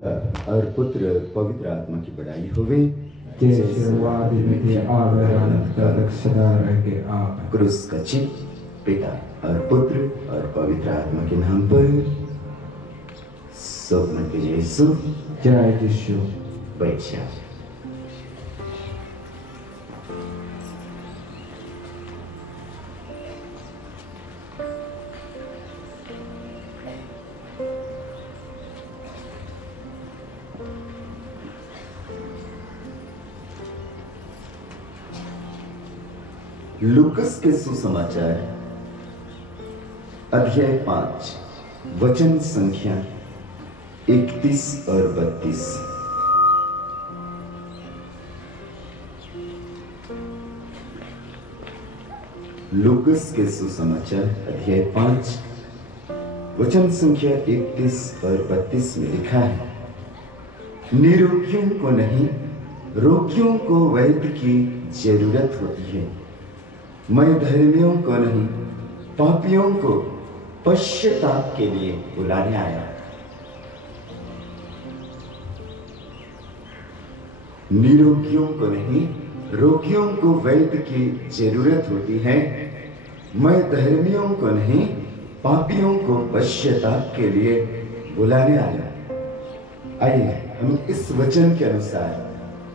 और पुत्र और पवित्र आत्मा की बड़ाई होवे, जैसे शुरुआत में थे आग और अनंत तक सदा रह के आप। क्रूस का चिन्ह पिता और पुत्र और पवित्र आत्मा के नाम पर। स्वप्न के यीशु जय यीशु। बैठ जाओ। लूकस के सुसमाचार अध्याय 5 वचन संख्या 31 और 32। लूकस के सुसमाचार अध्याय 5 वचन संख्या 31 और 32 में लिखा है, निरोगियों को नहीं रोगियों को वैद्य की जरूरत होती है। मैं धर्मियों को नहीं पापियों को पश्चाताप के लिए बुलाने आया। निरोगियों को नहीं रोगियों को वैद्य की जरूरत होती है। मैं धर्मियों को नहीं पापियों को पश्चाताप के लिए बुलाने आया। आइए हम इस वचन के अनुसार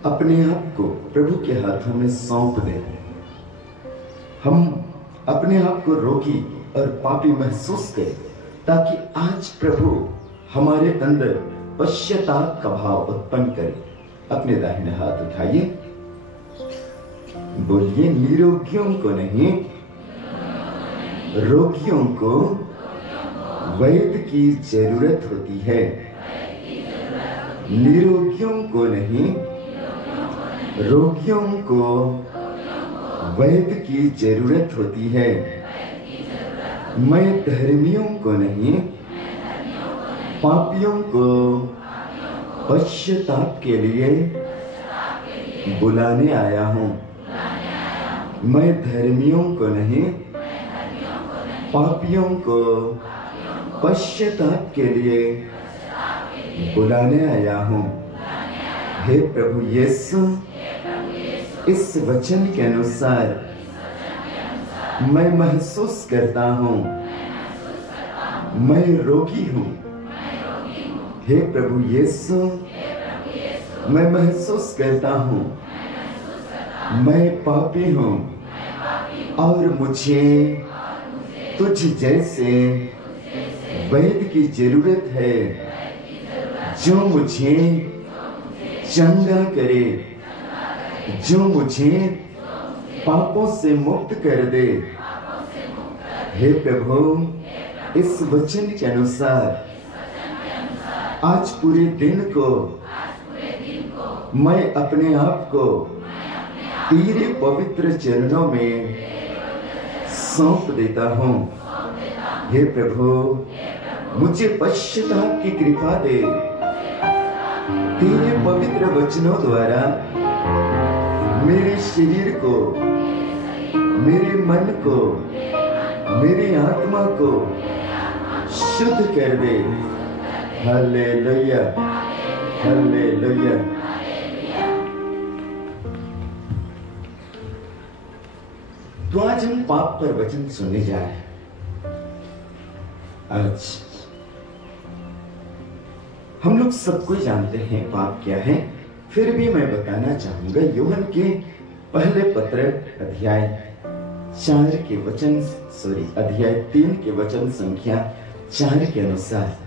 अपने आप को प्रभु के हाथों में सौंप दें। हम अपने आप को रोगी और पापी महसूस करें ताकि आज प्रभु हमारे अंदर पश्चाताप का भाव उत्पन्न करे। अपने दाहिने हाथ उठाइए, बोलिए, निरोगियों को नहीं रोगियों को वैद्य की जरूरत होती है। निरोगियों को नहीं रोगियों को वैद्य की जरूरत होती है। मैं धर्मियों को नहीं पापियों को पश्चाताप के लिए बुलाने आया हूँ। मैं धर्मियों को नहीं पापियों को पश्चाताप के लिए बुलाने आया हूँ। हे प्रभु यीशु, इस वचन के अनुसार मैं महसूस करता हूँ मैं रोगी हूँ। हे प्रभु यीशु, मैं महसूस करता हूँ मैं पापी हूँ और मुझे तुझ जैसे वैद्य की जरूरत है जो मुझे चंगा करे, जो मुझे पापों से मुक्त कर दे। हे प्रभु, इस वचन के अनुसार आज पूरे दिन को मैं अपने आप को तेरे पवित्र चरणों में सौंप देता हूँ। हे प्रभु, मुझे पश्चाताप की कृपा दे। तेरे पवित्र वचनों द्वारा मेरे शरीर को, मेरे मन को, मेरी आत्मा को शुद्ध कर दे। Hallelujah, hallelujah. तो आज हम पाप पर वचन सुनने जा रहे हैं। आज हम लोग सब कोई जानते हैं पाप क्या है, फिर भी मैं बताना चाहूंगा। यूहन्ना के पहले पत्र अध्याय 4 के वचन अध्याय 3 के वचन संख्या 4 के अनुसार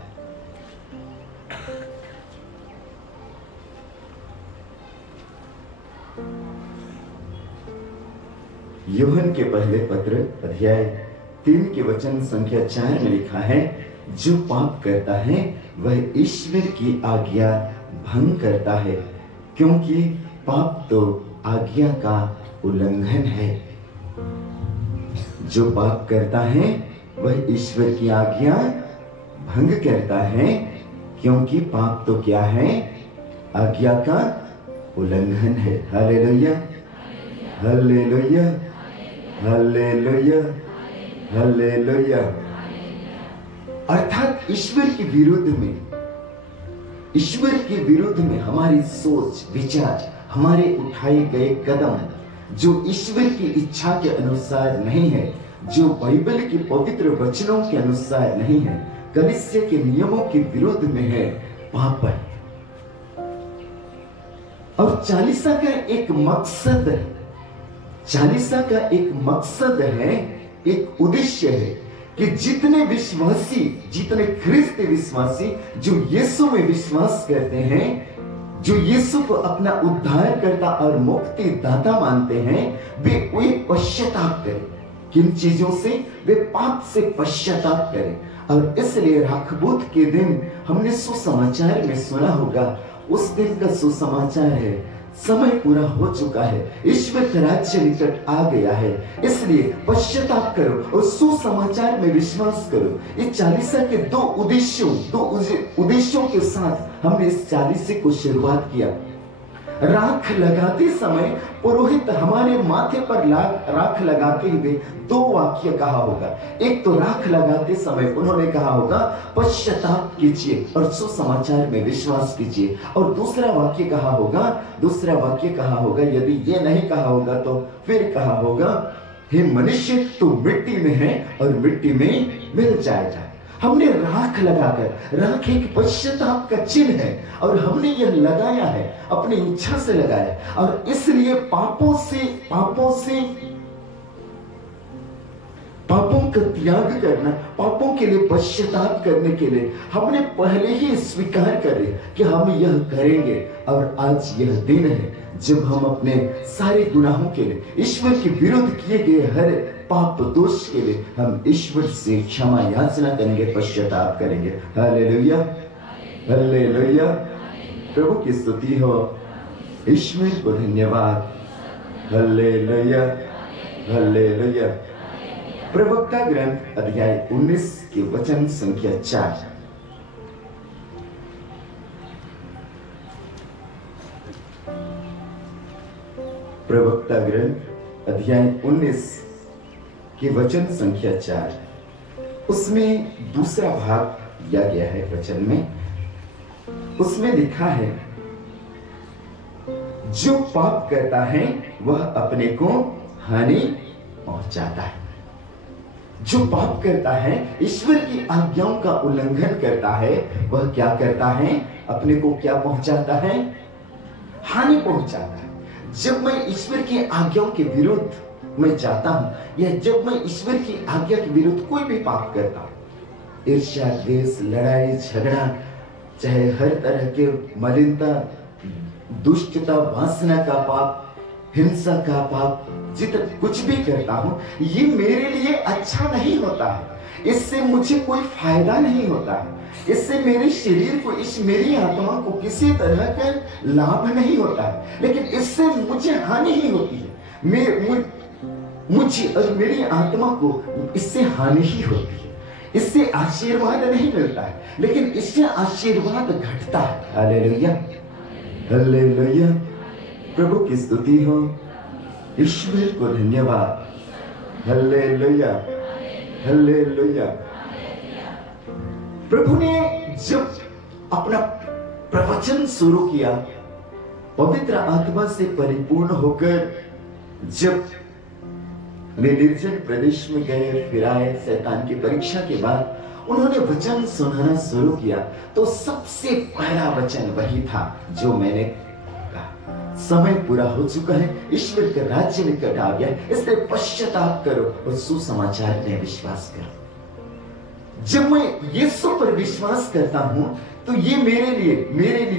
यूहन्ना के पहले पत्र अध्याय 3 के वचन संख्या 4 में लिखा है, जो पाप करता है वह ईश्वर की आज्ञा भंग करता है, क्योंकि पाप तो आज्ञा का उल्लंघन है। जो पाप करता है वह ईश्वर की आज्ञा भंग करता है, क्योंकि पाप तो क्या है? आज्ञा का उल्लंघन है। Hallelujah, hallelujah, hallelujah, hallelujah. अर्थात ईश्वर के विरुद्ध में ईश्वर के विरुद्ध में हमारी सोच विचार, हमारे उठाए गए कदम जो ईश्वर की इच्छा के अनुसार नहीं है, जो बाइबल के पवित्र वचनों के अनुसार नहीं है, कलीसिया के नियमों के विरुद्ध में है, पाप है। और चालीसा का एक मकसद है, चालीसा का एक मकसद है, एक उद्देश्य है कि जितने विश्वासी, जितने ख्रिस्त विश्वासी जो यीशु में विश्वास करते हैं, जो यीशु को अपना उद्धारकर्ता और मुक्ति दाता मानते हैं, वे पश्चाताप करें। किन चीजों से? वे पाप से पश्चाताप करें। और इसलिए राखबूत के दिन हमने सुसमाचार में सुना होगा, उस दिन का सुसमाचार है, समय पूरा हो चुका है, ईश्वर का राज्य निकट आ गया है, इसलिए पश्चाताप करो और सुसमाचार में विश्वास करो। इस चालीसा के दो उद्देश्यों के साथ हमने इस चालीसे को शुरुआत किया। राख लगाते समय पुरोहित हमारे माथे पर राख लगाते हुए दो वाक्य कहा होगा। एक तो राख लगाते समय उन्होंने कहा होगा पश्चाताप कीजिए और सुसमाचार में विश्वास कीजिए, और दूसरा वाक्य कहा होगा, यदि ये नहीं कहा होगा तो फिर कहा होगा, हे मनुष्य तू मिट्टी में है और मिट्टी में मिल जाएगा। हमने राख लगाकर, राख एक पश्चाताप का चिन्ह है और हमने यह लगाया है, अपनी इच्छा से लगाया, और इसलिए पापों का त्याग करना, पापों के लिए पश्चाताप करने के लिए हमने पहले ही स्वीकार कर लिया कि हम यह करेंगे। और आज यह दिन है जब हम अपने सारे गुनाहों के लिए, ईश्वर के विरुद्ध किए गए हर पाप दोष के लिए हम ईश्वर से क्षमा याचना करेंगे, पश्चाताप करेंगे। हालेलुया, हालेलुया, प्रभु की स्तुति हो, ईश्वर को धन्यवाद। Hallelujah, hallelujah. प्रवक्ता ग्रंथ अध्याय 19 के वचन संख्या 4। प्रवक्ता ग्रंथ अध्याय 19 के वचन संख्या 4, उसमें दूसरा भाग दिया गया है वचन में। उसमें लिखा है, जो पाप करता है वह अपने को हानि पहुंचाता है। जो पाप करता है, ईश्वर की आज्ञाओं का उल्लंघन करता है, वह क्या करता है? अपने को क्या पहुंचाता है? हानि पहुंचाता है। जब मैं ईश्वर की आज्ञाओं के विरुद्ध मैं जाता हूं, या जब मैं ईश्वर की आज्ञा के विरुद्ध कोई भी पाप करता हूं, ईर्ष्या, द्वेष, लड़ाई झगड़ा, चाहे हर तरह के मलिनता, दुष्टता, वासना का पाप, हिंसा का पाप, जितना कुछ भी करता हूं, ये मेरे लिए अच्छा नहीं होता है। इससे मुझे कोई फायदा नहीं होता है। इससे मेरे शरीर को, मेरी आत्मा को किसी तरह का लाभ नहीं होता है, लेकिन इससे मुझे हानि ही होती है। मुझे और मेरी आत्मा को इससे हानि ही होती है। इससे आशीर्वाद नहीं मिलता है, लेकिन इससे आशीर्वाद घटता है। हालेलुया, हालेलुया, प्रभु की स्तुति हो, ईश्वर को धन्यवाद। Hallelujah, hallelujah. प्रभु ने जब अपना प्रवचन शुरू किया, पवित्र आत्मा से परिपूर्ण होकर जब वे निर्जन प्रदेश में गए, फिर आए, शैतान की परीक्षा के बाद उन्होंने वचन सुनाना शुरू किया, तो सबसे पहला वचन वही था जो मैंने कहा, समय पूरा हो चुका है, ईश्वर का राज्य निकट आ गया, इसलिए पश्चाताप करो और सुसमाचार में विश्वास करो। जब मैं यीशु पर विश्वास करता हूं, तो ये मेरे लिए,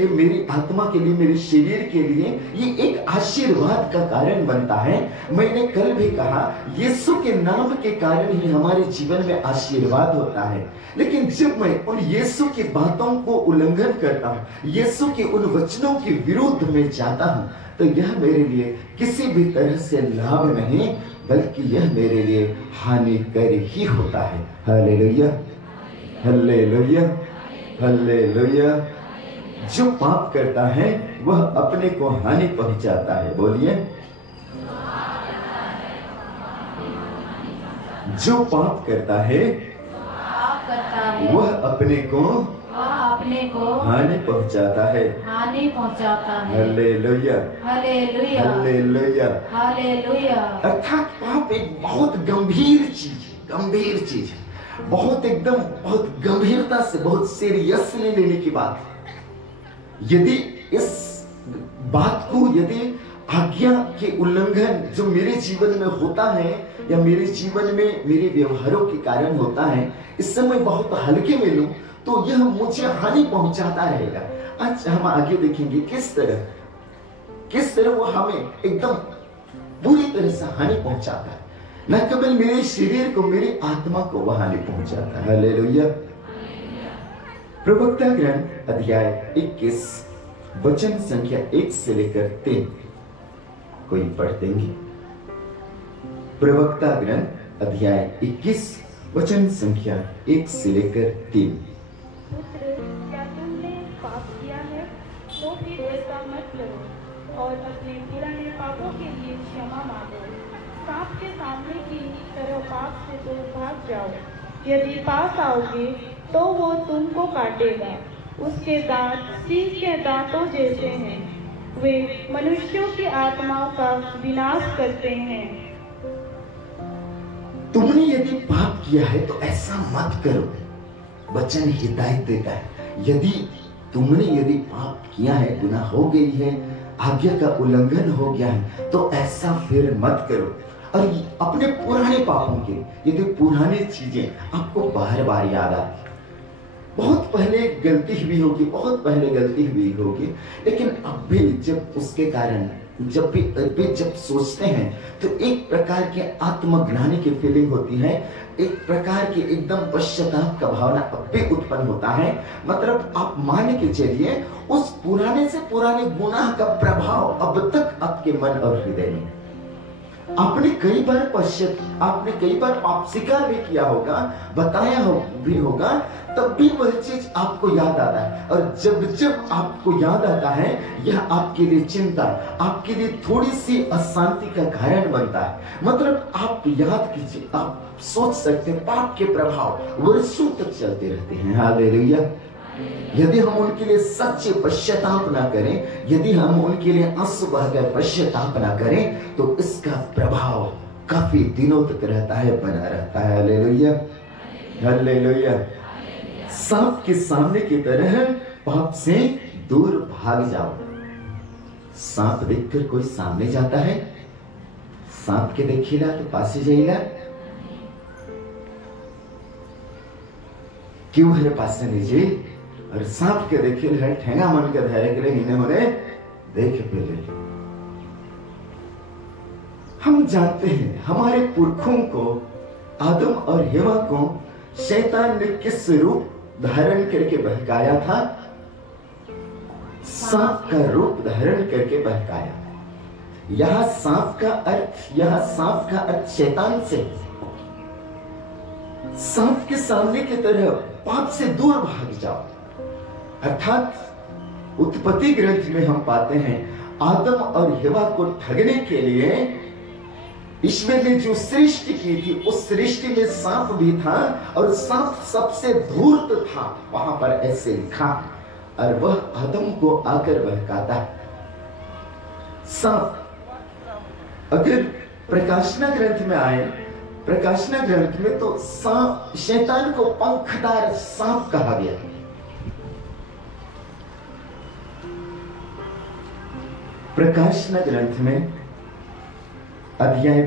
मेरी आत्मा के लिए, मेरे शरीर के लिए ये एक आशीर्वाद का कारण बनता है। मैंने कल भी कहा, यीशु के नाम के कारण ही हमारे जीवन में आशीर्वाद होता है। लेकिन जब मैं उन यीशु की बातों को उल्लंघन करता हूं, यीशु के उन वचनों के विरुद्ध में जाता हूं, तो यह मेरे लिए किसी भी तरह से लाभ नहीं, बल्कि यह मेरे लिए हानिकर ही होता है। Hallelujah, hallelujah, hallelujah. जो पाप करता है वह अपने को हानि पहुंचाता है। बोलिए, जो पाप करता है वह अपने को अपने को हानि पहुंचाता है। हानि पहुंचाता है। Hallelujah, hallelujah, hallelujah. हालेलुया। अर्थात पाप एक बहुत गंभीर चीज है, गंभीर चीज है, बहुत एकदम बहुत गंभीरता से, बहुत सीरियसली लेने की बात है। यदि इस बात को, यदि आज्ञा के उल्लंघन जो मेरे जीवन में होता है या मेरे जीवन में मेरे व्यवहारों के कारण होता है, इससे मैं बहुत हल्के में लूं तो यह मुझे हानि पहुंचाता रहेगा। आज हम आगे देखेंगे किस तरह वो हमें एकदम पूरी तरह से हानि पहुंचाता है। न केवल मेरे शरीर को, मेरी आत्मा को वह हानि पहुंचाता है। हालेलुया। प्रवक्ता ग्रंथ अध्याय 21 वचन संख्या 1 से लेकर 3 कोई पढ़ देंगे? प्रवक्ता ग्रंथ अध्याय 21 वचन संख्या 1 से लेकर 3। पुत्र, क्या तुमने पाप किया है तो फिर ऐसा मत करो और अपने पुराने पापों के लिए क्षमा मांगो। सांप के सामने की तरह पाप से दूर भाग जाओ। यदि पास आओगे तो वो तुमको काटेगा। उसके दांत सिंह के दांतों जैसे हैं। वे मनुष्यों की आत्माओं का विनाश करते हैं। तुमने यदि पाप किया है तो ऐसा मत करो। वचन हिदायत देता है, यदि पाप किया है, गुनाह हो गई है, आज्ञा का उल्लंघन हो गया है, तो ऐसा फिर मत करो। और अपने पुराने पापों के, यदि पुरानी चीजें आपको बार बार याद आती, बहुत पहले गलती हुई होगी, बहुत पहले गलती हुई होगी, लेकिन अब भी जब उसके कारण जब सोचते हैं तो एक प्रकार के आत्मग्लानि की फीलिंग होती है, एक प्रकार की एकदम पश्चाताप का भावना अब भी उत्पन्न होता है। मतलब आप मान के चलिए उस पुराने से पुराने गुनाह का प्रभाव अब तक आपके मन और हृदय में। आपने कई बार पाप स्वीकार भी किया होगा, बताया भी होगा, तब भी वह चीज आपको याद आता है। और जब आपको याद आता है, यह आपके लिए चिंता, आपके लिए थोड़ी सी अशांति का कारण बनता है। मतलब आप याद कीजिए, आप सोच सकते हैं पाप के प्रभाव वर्षों तक चलते रहते हैं। हालेलुया। यदि हम उनके लिए सच्चे पश्चाताप ना करें, यदि हम उनके लिए आंसू बहाकर पश्चाताप ना करें, तो इसका प्रभाव काफी दिनों तक रहता है, बना रहता है। Hallelujah, hallelujah. सांप के सामने की तरह पाप से दूर भाग जाओ। सांप देखकर कोई सामने जाता है? सांप के देखिला तो पास जाइला, क्यों है पास से नीचे? और सांप के देखिल है ठेंगा मन के धैर्य के लिए इन्हें होने देख पहले। हम जानते हैं हमारे पुरखों को, आदम और हेवा को शैतान ने किस रूप धारण करके बहकाया था? सांप का रूप धारण करके बहकाया। यह सांप का अर्थ शैतान से। सांप के सामने की तरह पाप से दूर भाग जाओ। अर्थात उत्पत्ति ग्रंथ में हम पाते हैं आदम और हेवा को ठगने के लिए ईश्वर ने जो सृष्टि की थी, उस सृष्टि में सांप भी था और सांप सबसे धूर्त था। वहां पर ऐसे लिखा, और वह आदम को आकर बहकाता। सांप अगर प्रकाशना ग्रंथ में आए, प्रकाशना ग्रंथ में तो सांप, शैतान को पंखदार सांप कहा गया। प्रकाशना ग्रंथ में अध्याय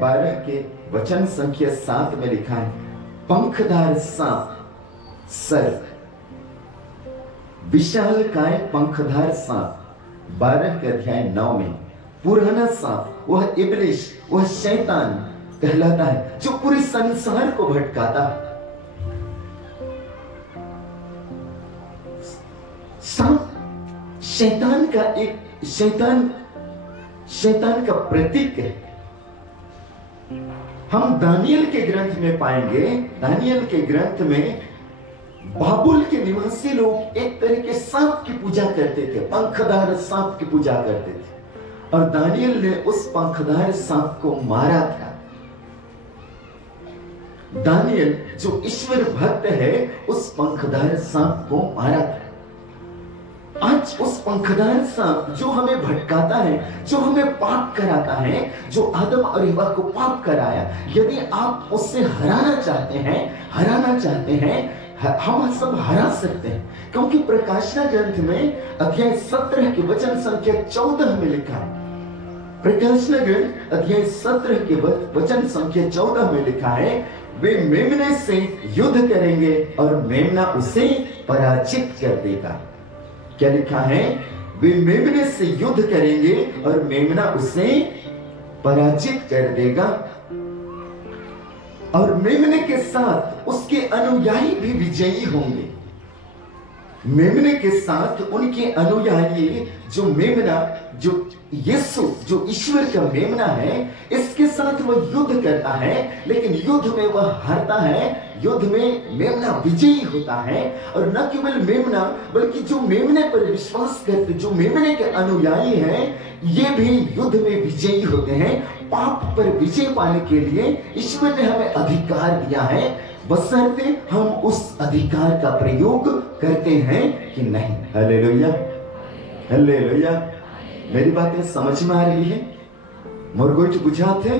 12 के वचन संख्या 7 में लिखा है, पंखदार सांप, सर्प, विशाल काय पंखदार सांप। 12 के अध्याय 9 में पुराना सांप, वह इब्लिस, वह शैतान कहलाता है, जो पूरे संसार को भटकाता। सांप शैतान का प्रतीक है। हम दानियल के ग्रंथ में पाएंगे, दानियल के ग्रंथ में बाबुल के निवासी लोग एक तरह के सांप की पूजा करते थे, पंखदार सांप की पूजा करते थे, और दानियल ने उस पंखदार सांप को मारा था। दानियल जो ईश्वर भक्त है उस पंखदार सांप को मारा था। आज उस पंखदार सांप जो हमें भटकाता है, जो हमें पाप कराता है, जो आदम और हवा को पाप कराया, यदि आप उससे हराना चाहते हैं, हम सब हरा सकते हैं। क्योंकि प्रकाशना ग्रंथ में अध्याय 17 के वचन संख्या 14 में लिखा है, प्रकाशना ग्रंथ अध्याय 17 के वचन संख्या 14 में लिखा है, वे मेमने से युद्ध करेंगे और मेमना उसे पराजित कर देगा। क्या लिखा है? वे मेमने से युद्ध करेंगे और मेमना उसे पराजित कर देगा और मेमने के साथ उसके अनुयायी भी विजयी होंगे। मेमने के साथ उनके अनुयायी, जो मेमना, जो यीशु, जो ईश्वर का मेमना है, इसके साथ वह युद्ध करता है, लेकिन युद्ध में वह हारता है। युद्ध में मेमना विजयी होता है। और न केवल मेमना, बल्कि जो मेमने पर विश्वास करते, जो मेमने के अनुयायी हैं, ये भी युद्ध में विजयी होते हैं। पाप पर विजय पाने के लिए ईश्वर ने हमें अधिकार दिया है, बशर्ते हम उस अधिकार का प्रयोग करते हैं कि नहीं। Hallelujah, hallelujah. मेरी बातें समझ में आ रही है? मोर गोइट बुझाते,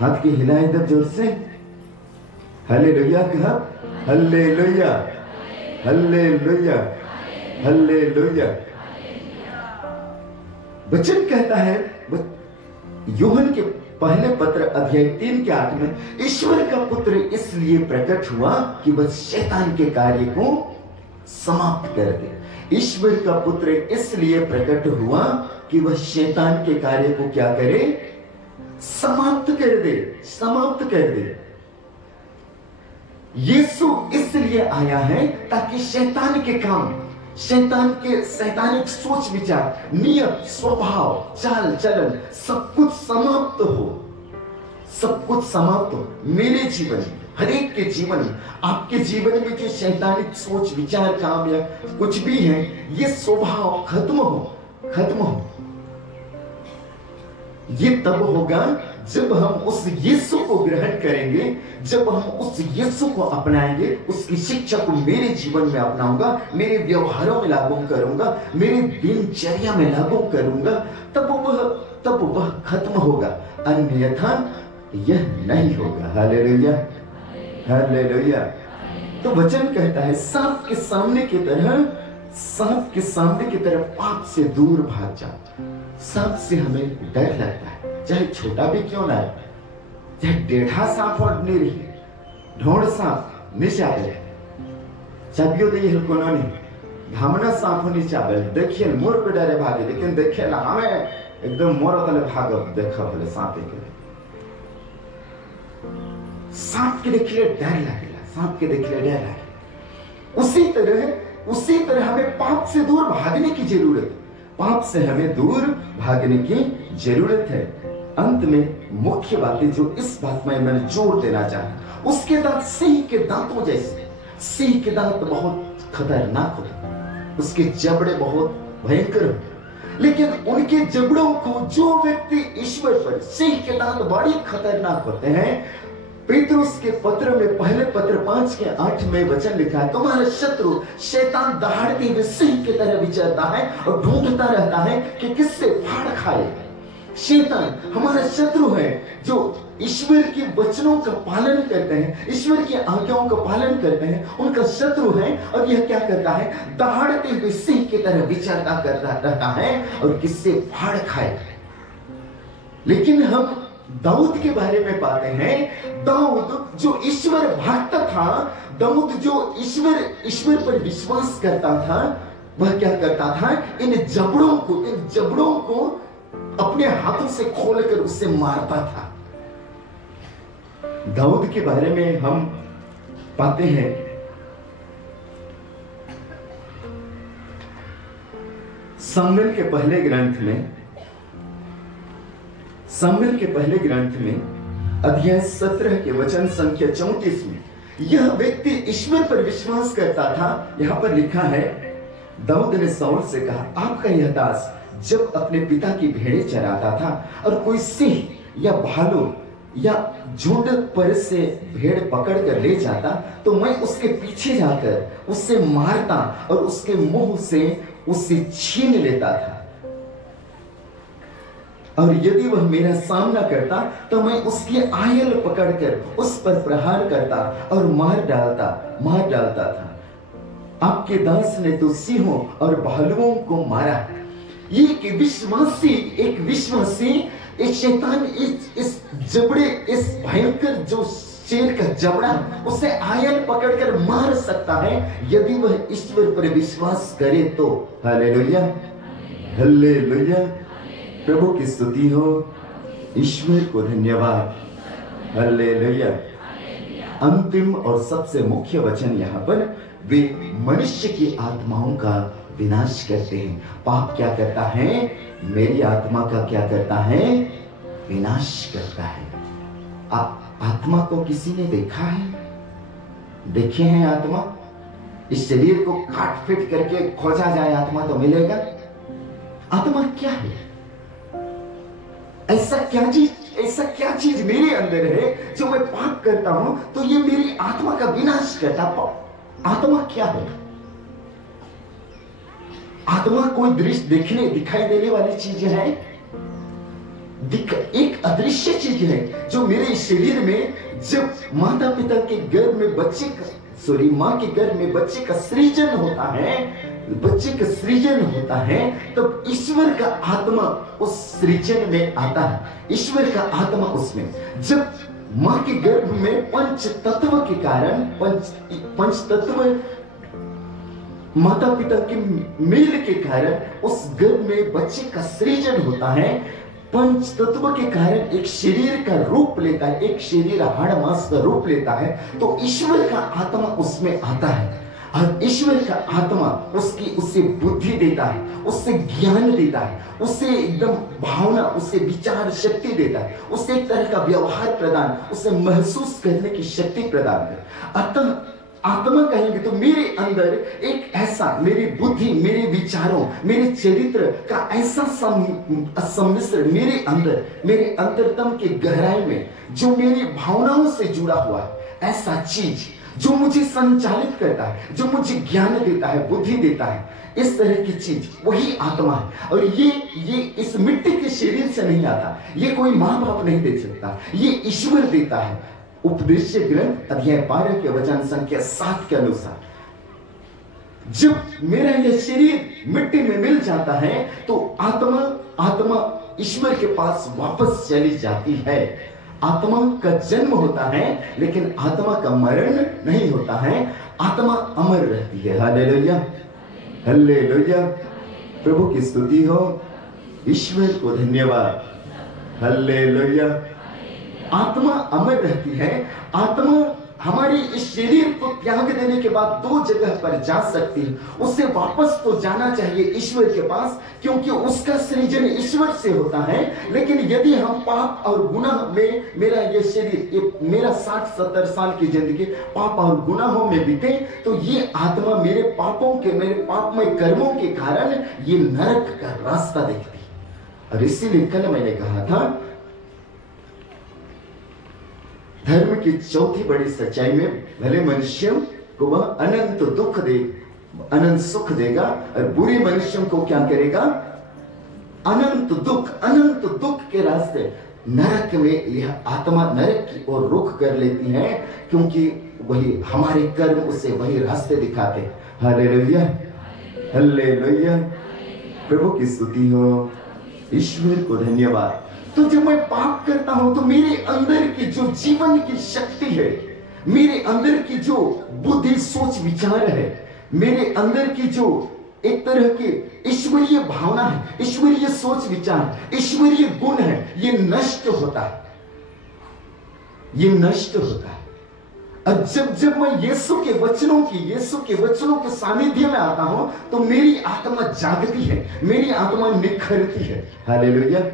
हाथ की हिलाए दब जोर से। हालेलुया कहा, हालेलुया, हालेलुया, हालेलुया। वचन कहता है, यूहन्ना के पहले पत्र अध्याय 3 के 8 में, ईश्वर का पुत्र इसलिए प्रकट हुआ कि वह शैतान के कार्य को समाप्त कर दे। ईश्वर का पुत्र इसलिए प्रकट हुआ कि वह शैतान के कार्य को क्या करे? समाप्त कर दे, समाप्त कर दे। यीशु इसलिए आया है ताकि शैतान के काम, शैतान के सैतानिक सोच विचार, नियत, स्वभाव, चाल चलन, सब कुछ समाप्त हो, सब कुछ समाप्त हो। मेरे जीवन में, हर एक के जीवन में, आपके जीवन में जो शैतानिक सोच विचार काम या कुछ भी है, ये स्वभाव खत्म हो, खत्म हो। ये तब होगा जब हम उस यीशु को ग्रहण करेंगे, जब हम उस यीशु को अपनाएंगे, उसकी शिक्षा को मेरे जीवन में अपनाऊंगा, मेरे व्यवहारों में लागू करूंगा, मेरे दिनचर्या में लागू करूंगा, तब वह खत्म होगा, अन्यथा यह नहीं होगा। Hallelujah, hallelujah. तो वचन कहता है, सांप के सामने की तरह, सांप के सामने की तरह पाप से दूर भाग जाओ। सांप से हमें डर लगता है, चाहे छोटा भी क्यों ना है, चाहे टेढ़ा सांप और निरी ढोड़ सांप निचाबे, चाबियो दे हल्को नहीं, धामना सांप निचाबे, देखिए मोर पे डरे भागे, लेकिन देखे ना हमें एकदम मोर तले भाग देखा बोले सांप के, सांप के देखिए डर लगेगा, सांप के देखिए डर लगे। उसी तरह हमें पाप से दूर भागने की जरूरत है, पाप से हमें दूर भागने की जरूरत है। अंत में मुख्य बातें जो इस बात में मैंने जोर देना चाहा, उसके दांत सिंह के दांतों जैसे, सिंह के दांत बहुत खतरनाक होते, उसके जबड़े बहुत भयंकर होते, लेकिन उनके जबड़ों को जो व्यक्ति ईश्वर पर, सिंह के दांत बड़ी खतरनाक होते हैं। पतरस के पत्र में, पहले पत्र 5 के 8 में वचन लिखा है, तुम्हारा शत्रु शैतान दहाड़ते हुए सिंह की तरह विचरता है और ढूंढता रहता है कि किससे फाड़ खाए। शैतान हमारा शत्रु है, जो ईश्वर के वचनों का पालन करते हैं, ईश्वर की आज्ञाओं का पालन करते हैं, उनका शत्रु है। और यह क्या करता है? दहाड़ते हुए सिंह की तरह विचरता करता रहता है और किससे फाड़ खाए। लेकिन हम दाऊद के बारे में पाते हैं, दाऊद जो ईश्वर भक्त था, दाऊद जो ईश्वर पर विश्वास करता था, वह क्या करता था? इन जबड़ों को अपने हाथों से खोलकर उससे मारता था। दाऊद के बारे में हम पाते हैं, शमूएल के पहले ग्रंथ में अध्याय 17 के वचन संख्या 34 में यह व्यक्ति ईश्वर पर विश्वास करता था। यहां पर लिखा है, दाऊद ने शाऊल से कहा, आपका यह दास जब अपने पिता की भेड़ें चराता था और कोई सिंह या भालू या झुंड पर से भेड़ पकड़ कर ले जाता तो मैं उसके पीछे जाकर उससे मारता और उसके मुंह से उसे छीन लेता था। और यदि वह मेरा सामना करता तो मैं उसकी आयल पकड़कर उस पर प्रहार करता और मार डालता था। आपके दास ने तो सिंहों और भालुओं को मारा। ये एक विश्वासी एक शैतान इस जबड़े, इस भयंकर जो शेर का जबड़ा, उसे आयल पकड़कर मार सकता है यदि वह ईश्वर पर विश्वास करे तो। हालेलुया, हालेलुया, प्रभु की स्तुति हो, ईश्वर को धन्यवाद। हालेलुया। अंतिम और सबसे मुख्य वचन यहाँ पर, वे मनुष्य की आत्माओं का विनाश करते हैं। पाप क्या करता है? मेरी आत्मा का क्या करता है? विनाश करता है। आत्मा को किसी ने देखा है? देखे हैं आत्मा? इस शरीर को काट पीट करके खोजा जाए आत्मा तो मिलेगा? आत्मा क्या है? ऐसा क्या चीज मेरे अंदर है जो मैं पाप करता हूं तो ये मेरी आत्मा का विनाश करता? आत्मा क्या है? आत्मा कोई दृश्य दिखाई देने वाली चीज है? एक अदृश्य चीज है जो मेरे शरीर में, जब माता पिता के गर्भ में माँ के गर्भ में बच्चे का सृजन होता है तब ईश्वर का आत्मा उस सृजन में आता है। ईश्वर का आत्मा उसमें, जब माँ के गर्भ में पंच तत्व के कारण, पंच तत्व माता पिता के मेल के कारण उस गर्भ में बच्चे का सृजन होता है। पंच तत्व के कारण एक शरीर का रूप लेता है, एक शरीर हाड़ मांस का रूप लेता है, तो ईश्वर का आत्मा उसमें आता है। और ईश्वर का आत्मा उसे बुद्धि देता है, उससे ज्ञान देता है, उसे एकदम भावना, उसे विचार शक्ति देता है, उसे एक तरह का व्यवहार प्रदान, उसे महसूस करने की शक्ति प्रदान कर। अतः आत्मा कहेंगे तो मेरे अंदर एक ऐसा, मेरी बुद्धि, मेरे विचारों, मेरे चरित्र का ऐसा सम्मिश्रण मेरे अंदर, मेरे अंतरतम के गहराई में जो मेरी भावनाओं से जुड़ा हुआ है, ऐसा चीज जो मुझे संचालित करता है, जो मुझे ज्ञान देता है, बुद्धि देता है, इस तरह की चीज वही आत्मा है। और ये इस मिट्टी के शरीर से नहीं आता, ये कोई माँ बाप नहीं दे सकता, ये ईश्वर देता है। उपदेश ग्रंथ अध्याय 12 के वचन संख्या 7 के अनुसार, जब मेरा यह शरीर मिट्टी में मिल जाता है तो आत्मा ईश्वर के पास वापस चली जाती है। आत्मा का जन्म होता है लेकिन आत्मा का मरण नहीं होता है, आत्मा अमर रहती है। हालेलुया, हालेलुया, प्रभु की स्तुति हो, ईश्वर को धन्यवाद। हालेलुया। आत्मा अमर रहती है। आत्मा हमारी इस शरीर को त्याग देने के बाद दो जगह पर जा सकती है। उसे वापस तो जाना चाहिए ईश्वर के पास, क्योंकि उसका सृजन ईश्वर से होता है। लेकिन यदि हम पाप और गुनाह में, मेरा ये शरीर, मेरा 60-70 साल की जिंदगी पाप और गुनाहों में बीते, तो ये आत्मा मेरे पापमय कर्मों के कारण ये नरक का रास्ता देखती है। और इसीलिए कल मैंने कहा था, धर्म की चौथी बड़ी सच्चाई में भले मनुष्यों को वह अनंत सुख देगा, और बुरे मनुष्यों को क्या करेगा? अनंत दुख के रास्ते, नरक में यह आत्मा नरक की ओर रुख कर लेती है, क्योंकि वही हमारे कर्म उसे वही रास्ते दिखाते। हालेलुया, हालेलुया, प्रभु की स्तुति हो, ईश्वर को धन्यवाद। तो जब मैं पाप करता हूं तो मेरे अंदर की जो जीवन की शक्ति है, मेरे अंदर की जो बुद्धि, सोच, विचार है, मेरे अंदर की जो एक तरह की ईश्वरीय भावना है, ईश्वरीय सोच विचार, ईश्वरीय गुण है, ये नष्ट होता है, ये नष्ट होता है। और जब मैं यीशु के वचनों के सानिध्य में आता हूं तो मेरी आत्मा जागती है, मेरी आत्मा निखरती है। हालेलुया।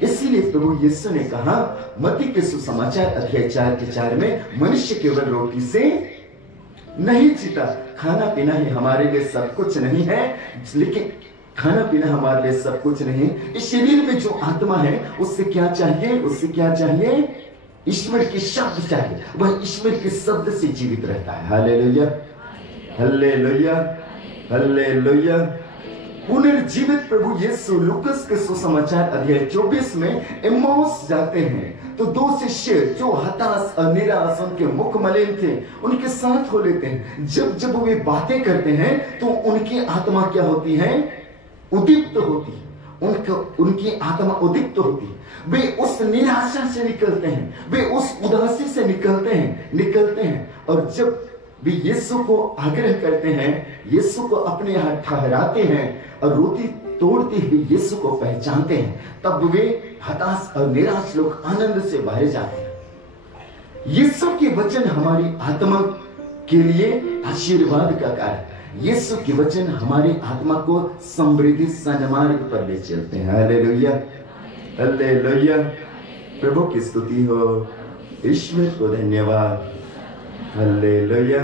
इसीलिए प्रभु यीशु ने कहा मत्ती के सुसमाचार अध्याय 4:4 में, मनुष्य केवल रोटी से नहीं जीता, खाना पीना ही हमारे लिए सब कुछ नहीं है, लेकिन खाना पीना हमारे लिए सब कुछ नहीं है। इस शरीर में जो आत्मा है उससे क्या चाहिए? उससे क्या चाहिए? ईश्वर के शब्द चाहिए, वह ईश्वर के शब्द से जीवित रहता है। Hallelujah, hallelujah, hallelujah. पुनर्जीवित प्रभु यीशु लूकस के सुसमाचार अध्याय 24 में एम्माउस जाते हैं तो दो शिष्य जो हताश और निराश, उनके मुख मलिन थे, उनके साथ हो लेते हैं। जब जब वे बातें करते हैं तो उनकी आत्मा क्या होती है? उद्दीप्त होती है। उनकी आत्मा उद्दीप्त होती है। वे उस निराशा से निकलते हैं, वे उस उदासी से निकलते हैं। और जब वे यीशु को आग्रह करते हैं, यीशु को अपने यहाँ ठहराते हैं और रोटी तोड़ते हुए यीशु को पहचानते हैं, तब वे हताश और निराश लोग आनंद से भरे जाते हैं। यीशु के वचन हमारी आत्मा के लिए आशीर्वाद का कारण, यीशु के वचन हमारी आत्मा को समृद्धि सन्मार्ग पर ले चलते हैं। Hallelujah, hallelujah. प्रभु की स्तुति हो, ईश्वर को धन्यवाद। हालेलुया।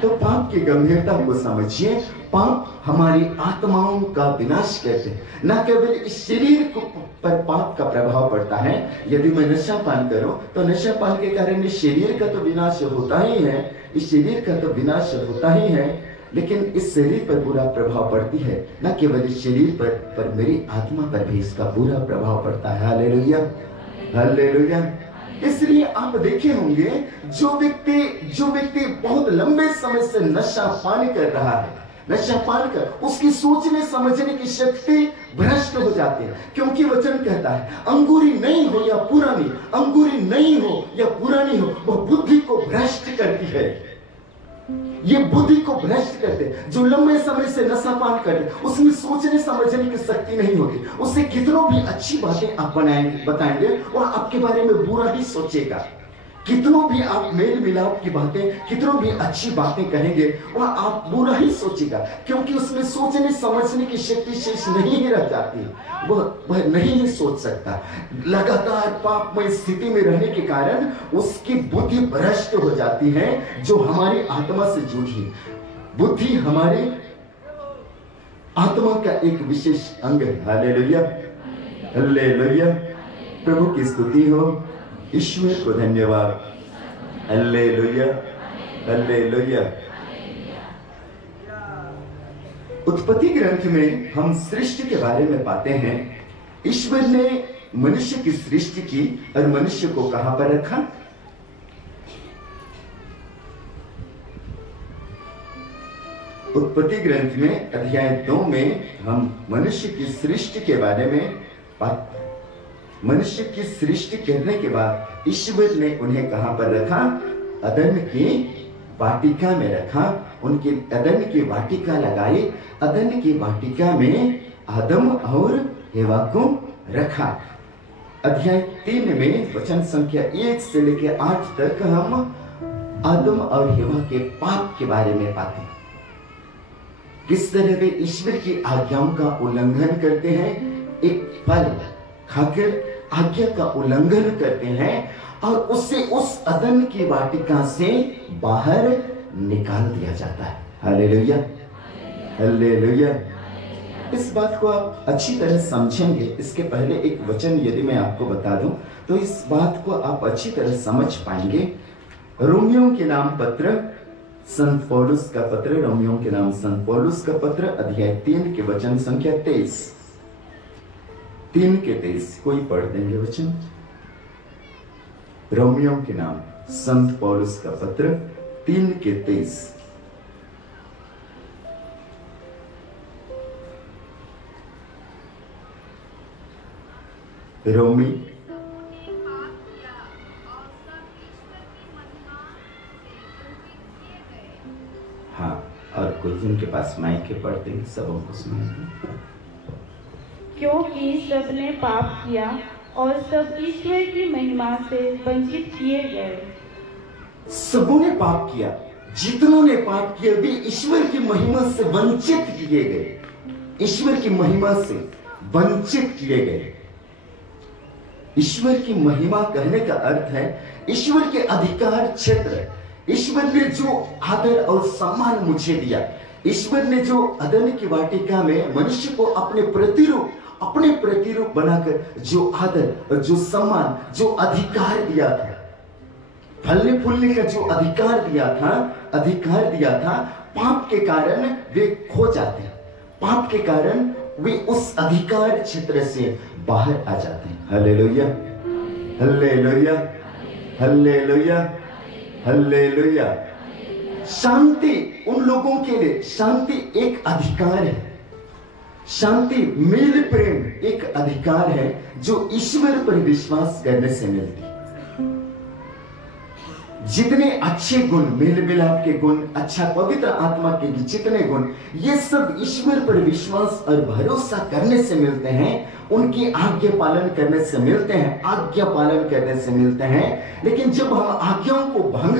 तो पाप की गंभीरता को समझिए। पाप हमारी आत्माओं का विनाश करते हैं। न केवल इस शरीर को पर पाप का प्रभाव पड़ता है। यदि मैं नशा पान करूं तो नशा पान के कारण इस शरीर का तो विनाश होता ही है, इस शरीर का तो विनाश होता ही है, लेकिन इस शरीर पर बुरा प्रभाव पड़ती है। न केवल इस शरीर पर मेरी आत्मा पर भी इसका बुरा प्रभाव पड़ता है। Hallelujah, hallelujah. इसलिए आप देखे होंगे जो व्यक्ति बहुत लंबे समय से नशा पान कर रहा है, नशा पान कर उसकी सोचने समझने की शक्ति भ्रष्ट हो जाती है। क्योंकि वचन कहता है अंगूरी नई हो या पुरानी, अंगूरी नई हो या पुरानी हो, वह बुद्धि को भ्रष्ट करती है। ये बुद्धि को भ्रष्ट करते। जो लंबे समय से नशा पान करते, उसमें सोचने समझने की शक्ति नहीं होती। उससे कितनों भी अच्छी बातें आप बताएंगे, वह आपके बारे में बुरा ही सोचेगा। कितनों भी आप मेल मिलाप की बातें, कितनों भी अच्छी बातें कहेंगे, वह आप बुरा ही सोचेगा। क्योंकि उसमें सोचने समझने की शक्ति शेष नहीं रह जाती, वह नहीं ही सोच सकता। लगातार पापमय स्थिति में रहने के कारण उसकी बुद्धि भ्रष्ट हो जाती है, जो हमारी आत्मा से जुड़ी। बुद्धि हमारे आत्मा का एक विशेष अंग है। Hallelujah, hallelujah. प्रभु की स्तुति हो, ईश्वर को धन्यवाद। Hallelujah, hallelujah. उत्पत्ति ग्रंथ में हम सृष्टि के बारे में पाते हैं। ईश्वर ने मनुष्य की सृष्टि की और मनुष्य को कहां पर रखा? उत्पत्ति ग्रंथ में अध्याय 2 में हम मनुष्य की सृष्टि के बारे में पाते। मनुष्य की सृष्टि करने के बाद ईश्वर ने उन्हें कहां पर रखा? अदन की वाटिका में रखा। उनकी अदन की वाटिका लगाई। अदन की वाटिका में आदम और हेवा को रखा। अध्याय 3 में वचन संख्या 1 से लेकर 8 तक हम आदम और हेवा के पाप के बारे में पाते हैं। किस तरह वे ईश्वर की आज्ञाओं का उल्लंघन करते हैं, एक फल खाकर आज्ञा का उल्लंघन करते हैं और उससे उस अदन की वाटिका से बाहर निकाल दिया जाता है। Hallelujah, hallelujah. इस बात को आप अच्छी तरह समझेंगे। इसके पहले एक वचन यदि मैं आपको बता दूं तो इस बात को आप अच्छी तरह समझ पाएंगे। रोमियो के नाम पत्र, संत पौलुस का पत्र, रोमियो के नाम संत पौलुस का पत्र, अध्याय 3 के वचन संख्या 23, 3 के 23। कोई पढ़ देंगे वचन? रोमियो के नाम संत पौलुस का पत्र 3 के 23। रोमी हाँ, और कोई जिनके पास माइक के पढ़ते हैं सबों को सुनाते। क्योंकि सबने पाप किया और सब ईश्वर की महिमा से वंचित किए गए। सबों ने पाप किया, जितनों ने पाप किया वे ईश्वर की महिमा से वंचित किए गए। ईश्वर की महिमा से वंचित किए गए। ईश्वर की महिमा कहने का अर्थ है ईश्वर के अधिकार क्षेत्र। ईश्वर ने जो आदर और सम्मान मुझे दिया, ईश्वर ने जो अदन की वाटिका में मनुष्य को अपने प्रतिरूप अपने प्रतिरूप बनाकर जो आदर और जो सम्मान, जो अधिकार दिया था, फलने फूलने का जो अधिकार दिया था, पाप के कारण वे खो जाते हैं। पाप के कारण वे उस अधिकार क्षेत्र से बाहर आ जाते हैं। Hallelujah, hallelujah, hallelujah, hallelujah. शांति उन लोगों के लिए, शांति एक अधिकार है। शांति, मेल प्रेम एक अधिकार है जो ईश्वर पर विश्वास करने से मिलती है। जितने अच्छे गुण, मेल मिलाप के गुण, अच्छा पवित्र आत्मा के भी जितने गुण, ये सब ईश्वर पर विश्वास और भरोसा करने से मिलते हैं, उनकी आज्ञा पालन करने से मिलते हैं, आज्ञा पालन करने से मिलते हैं। लेकिन जब हम आज्ञाओं को भंग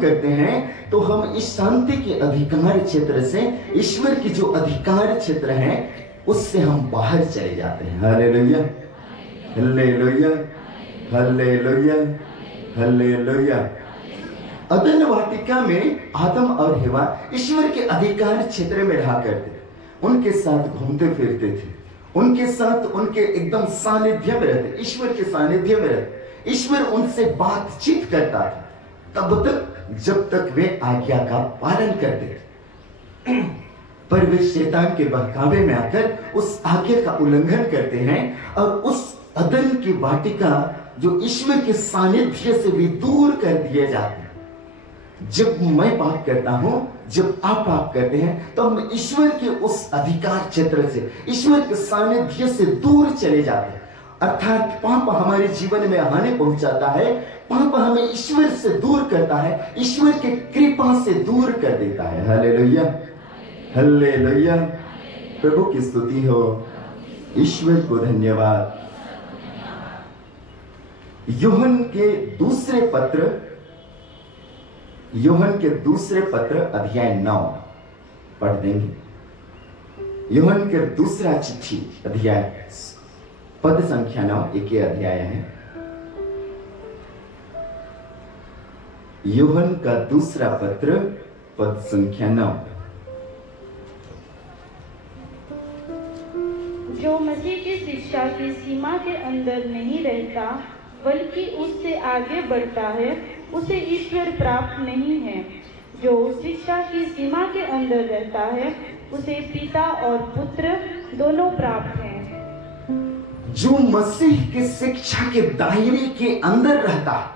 करते हैं तो हम इस शांति के अधिकार क्षेत्र से, ईश्वर की जो अधिकार क्षेत्र है, उससे हम बाहर चले जाते हैं। Hallelujah, hallelujah, hallelujah, hallelujah. अदन वाटिका में आदम और हवा ईश्वर के अधिकार क्षेत्र में रहा करते थे, उनके साथ घूमते फिरते थे, उनके साथ उनके एकदम सानिध्य में रहते, ईश्वर के सानिध्य में रहते। ईश्वर उनसे बातचीत करता था तब तक जब तक वे आज्ञा का पालन करते थे। पर वे शैतान के बहकावे में आकर उस आज्ञा का उल्लंघन करते हैं और उस अदन की वाटिका जो ईश्वर के सानिध्य से भी दूर कर दिए जाते हैं। जब मैं पाप करता हूं, जब आप पाप करते हैं, तो हम ईश्वर के उस अधिकार क्षेत्र से, ईश्वर के सानिध्य से दूर चले जाते हैं। अर्थात पाप हमारे जीवन में हानि पहुंचाता है, पाप हमें ईश्वर से दूर करता है, ईश्वर के कृपा से दूर कर देता है। हालेलुया, हालेलुया, प्रभु की स्तुति हो, ईश्वर को धन्यवाद। यूहन के दूसरे पत्र अध्याय 9 पढ़ देंगे। यूहन के दूसरा चिट्ठी अध्याय पद संख्या 9, एक अध्याय है। यूहन का दूसरा पत्र पद संख्या 9। जो मसीह की शिक्षा की सीमा के अंदर नहीं रहता बल्कि उससे आगे बढ़ता है, उसे ईश्वर प्राप्त नहीं है। जो शिक्षा की सीमा के अंदर रहता है, उसे पिता और पुत्र दोनों प्राप्त हैं। जो मसीह की शिक्षा के दायरे के अंदर रहता है,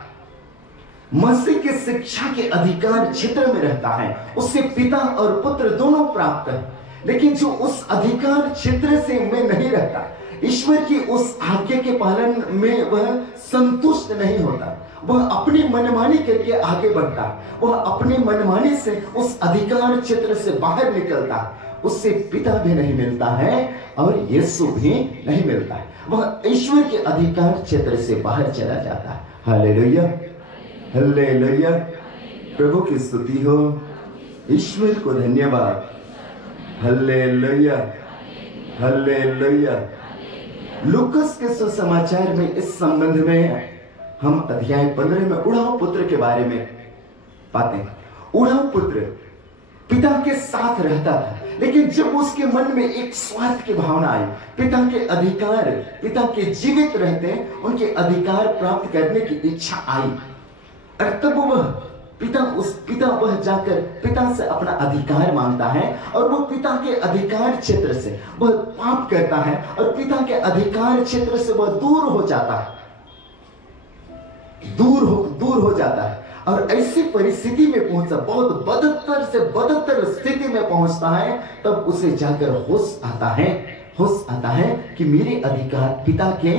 मसीह के शिक्षा के अधिकार क्षेत्र में रहता है, उससे पिता और पुत्र दोनों प्राप्त है। लेकिन जो उस अधिकार क्षेत्र से में नहीं रहता, ईश्वर की उस आज्ञा के पालन में वह संतुष्ट नहीं होता, वह अपनी मनमानी करके आगे बढ़ता, वह अपनी मनमानी से उस अधिकार क्षेत्र से बाहर निकलता, उससे पिता भी नहीं मिलता है और यीशु भी नहीं मिलता है, वह ईश्वर के अधिकार क्षेत्र से बाहर चला जाता है। हालेलुया, हालेलुया, प्रभु की स्तुति हो, ईश्वर को धन्यवाद। Hallelujah, hallelujah. लूकस के सुसमाचार में इस संबंध में हम अध्याय 15 में उड़ाऊ पुत्र के बारे में पाते हैं। उड़ाऊ पुत्र पिता के साथ रहता था, लेकिन जब उसके मन में एक स्वार्थ की भावना आई, पिता के अधिकार, पिता के जीवित रहते उनके अधिकार प्राप्त करने की इच्छा आई, और तब वह जाकर पिता से अपना अधिकार मांगता है, और वो पिता के अधिकार क्षेत्र से वह पाप करता है और पिता के अधिकार क्षेत्र से वह दूर हो जाता है, दूर हो जाता है और ऐसी परिस्थिति में पहुंचा, बहुत बदतर से बदतर स्थिति में पहुंचता है। तब उसे जाकर होश आता है कि मेरे अधिकार, पिता के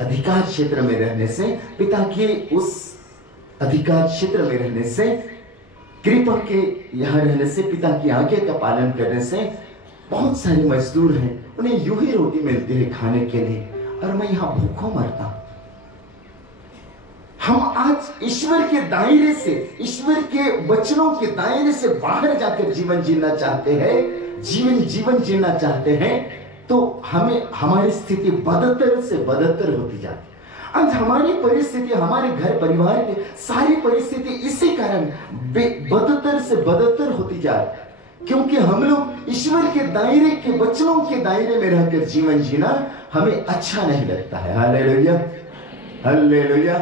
अधिकार क्षेत्र में रहने से, पिता के उस अधिकार क्षेत्र में रहने से, कृपा के यहाँ रहने से, पिता की आज्ञा का पालन करने से, बहुत सारे मजदूर हैं, उन्हें यूं ही रोटी मिलती है खाने के लिए, और मैं यहाँ भूखों मरता हूं। हम आज ईश्वर के दायरे से, ईश्वर के वचनों के दायरे से बाहर जाकर जीवन जीना चाहते हैं, जीवन जीना चाहते हैं, तो हमें हमारी स्थिति बदतर से बदतर होती जाती है। आज हमारी परिस्थिति, हमारे घर परिवार की सारी परिस्थिति इसी कारण बदतर से बदतर होती जा रही है। क्योंकि हम लोग ईश्वर के दायरे के वचनों के दायरे में रहकर जीवन जीना हमें अच्छा नहीं लगता है। Hallelujah, hallelujah,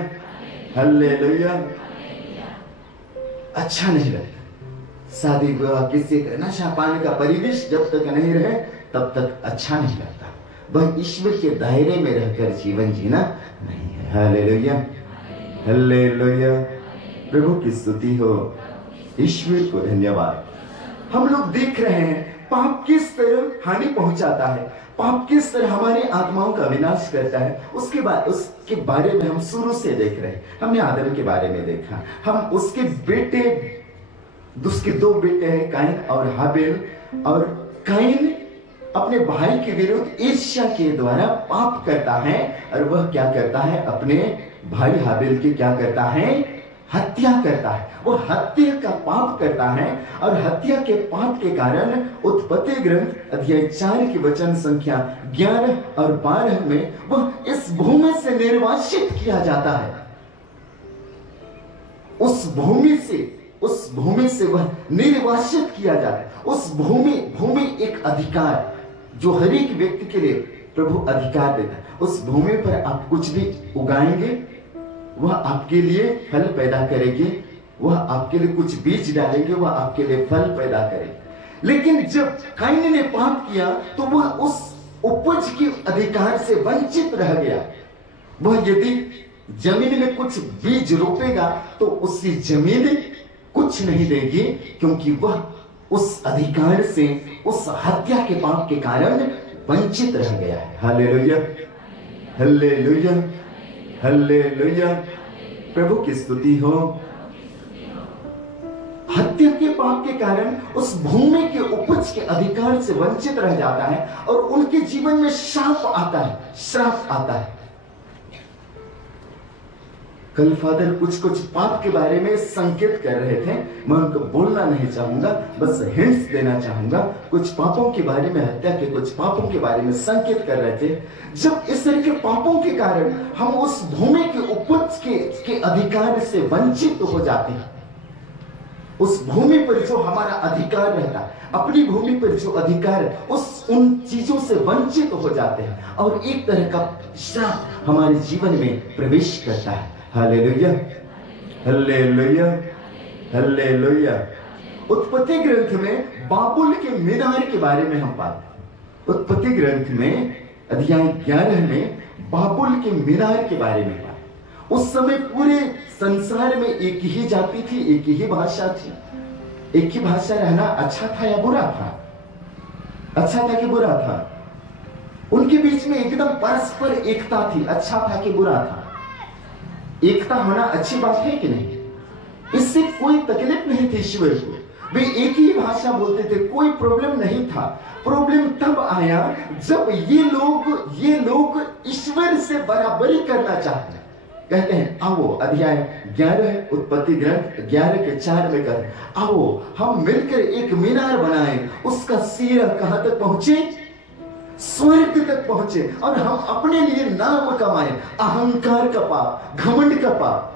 hallelujah. अच्छा नहीं लगता। शादी विवाह किसी का नशा पान का परिवेश जब तक नहीं रहे तब तक अच्छा नहीं लगता। वह ईश्वर के दायरे में रहकर जीवन जीना नहीं है। Hallelujah, hallelujah. प्रभु की स्तुति हो, ईश्वर को धन्यवाद। हम लोग देख रहे हैं पाप किस तरह हानि पहुंचाता है, पाप किस तरह हमारी आत्माओं का विनाश करता है। उसके बारे में हम शुरू से देख रहे हैं। हमने आदम के बारे में देखा, हम उसके दो बेटे हैं, काइन और हाबिल। और काइन अपने भाई के विरुद्ध ईर्ष्या के द्वारा पाप करता है और वह क्या करता है, अपने भाई हाबिल की क्या करता है, हत्या करता है। वो हत्या का पाप करता है और हत्या के पाप के कारण उत्पत्ति ग्रंथ अध्याय 4 की वचन संख्या 11 और 12 में वह इस भूमि से निर्वासित किया जाता है। उस भूमि से वह निर्वासित किया जाता है। उस भूमि एक अधिकार जो हर एक व्यक्ति के लिए प्रभु अधिकार देता है। उस भूमि पर आप कुछ भी उगाएंगे वह आपके लिए फल पैदा करेगी, वह आपके लिए कुछ बीज डालेंगे वह आपके लिए फल पैदा करेगी। लेकिन जब काइन ने पाप किया तो वह उस उपज के अधिकार से वंचित रह गया। वह यदि जमीन में कुछ बीज रोपेगा तो उसकी जमीन कुछ नहीं देगी, क्योंकि वह उस अधिकार से, उस हत्या के पाप के कारण वंचित रह गया है। Hallelujah, hallelujah, hallelujah. प्रभु की स्तुति हो। हत्या के पाप के कारण उस भूमि के उपज के अधिकार से वंचित रह जाता है और उनके जीवन में श्राप आता है। कल फादर कुछ पाप के बारे में संकेत कर रहे थे, मैं उनको बोलना नहीं चाहूंगा, बस हिंट्स देना चाहूंगा। कुछ पापों के बारे में, हत्या के कुछ पापों के बारे में संकेत कर रहे थे। जब इस तरह के पापों के कारण हम उस भूमि के उपज के अधिकार से वंचित हो जाते हैं, उस भूमि पर जो हमारा अधिकार रहता है, अपनी भूमि पर जो अधिकार, उन चीजों से वंचित हो जाते हैं और एक तरह का श्राप हमारे जीवन में प्रवेश करता है। Hallelujah, hallelujah, hallelujah. उत्पत्ति ग्रंथ में बाबुल के मीनार के बारे में हम पाते। उत्पत्ति ग्रंथ में अध्याय 11 में बाबुल के मीनार के बारे में पाते। उस समय पूरे संसार में एक ही जाति थी, एक ही भाषा थी। एक ही भाषा रहना अच्छा था या बुरा था? अच्छा था कि बुरा था? उनके बीच में एकदम परस्पर एकता थी। अच्छा था कि बुरा था? एकता होना अच्छी बात है कि नहीं? इससे कोई तकलीफ नहीं थी ईश्वर को। वे एक ही भाषा बोलते थे, कोई प्रॉब्लम नहीं था। प्रॉब्लम तब आया जब ये लोग ईश्वर से बराबरी करना चाहते हैं। कहते हैं आओ, अध्याय 11 उत्पत्ति ग्रंथ 11 के 4 में कहते हैं आओ हम मिलकर एक मीनार बनाएं, उसका सिरा कहां तक पहुंचे? स्वर्ग तक पहुंचे, और हम अपने लिए नाम कमाएं। अहंकार का पाप, घमंड का पाप,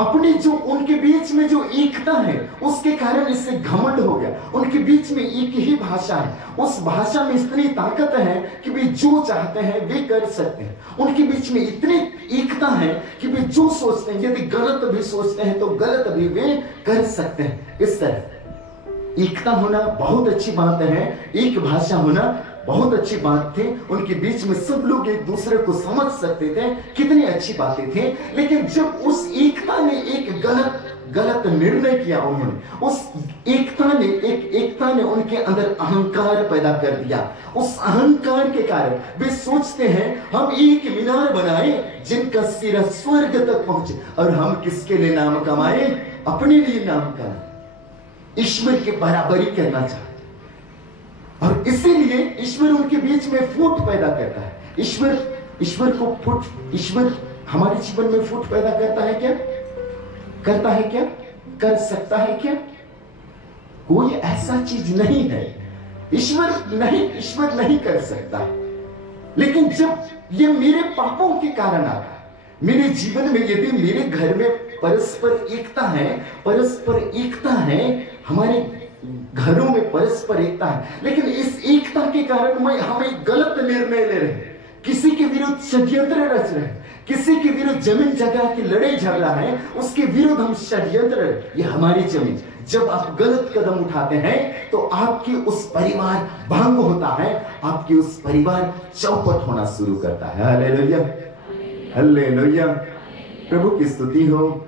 अपने जो उनके बीच में जो एकता है उसके कारण इससे घमंड हो गया। उनके बीच में एक ही भाषा है, उस भाषा में इतनी ताकत है कि वे जो चाहते हैं वे कर सकते हैं। उनके बीच में इतनी एकता है कि वे जो सोचते हैं, यदि गलत भी सोचते हैं तो गलत भी वे कर सकते हैं। इस तरह एकता होना बहुत अच्छी बात है, एक भाषा होना बहुत अच्छी बात थी। उनके बीच में सब लोग एक दूसरे को समझ सकते थे, कितनी अच्छी बातें थी। लेकिन जब उस एकता ने एक गलत निर्णय किया, उन्होंने उस एकता ने उनके अंदर अहंकार पैदा कर दिया। उस अहंकार के कारण वे सोचते हैं हम एक मीनार बनाए जिनका सिरा स्वर्ग तक पहुंचे, और हम किसके लिए नाम कमाए? अपने लिए नाम कमाए, ईश्वर की बराबरी करना चाहते। और इसीलिए ईश्वर उनके बीच में फूट पैदा करता है। ईश्वर हमारे जीवन में फूट पैदा करता है क्या? करता है क्या? कर सकता है क्या? कोई ऐसा चीज नहीं है। ईश्वर नहीं कर सकता। लेकिन जब ये मेरे पापों के कारण आता है, मेरे जीवन में यदि मेरे घर में परस्पर एकता है, हमारे घरों में परस्पर एकता है, लेकिन इस एकता के कारण हम एक गलत निर्णय ले रहे हैं, किसी के विरुद्ध षड्यंत्र रच रहे हैं, किसी के विरुद्ध जमीन जगह की लड़ाई झगड़ा है, उसके विरुद्ध हम षड्यंत्र, ये हमारी जमीन। जब आप गलत कदम उठाते हैं तो आपकी उस परिवार भंग होता है, आपकी उस परिवार चौपट होना शुरू करता है। हालेलुया, हालेलुया, प्रभु की स्तुति हो,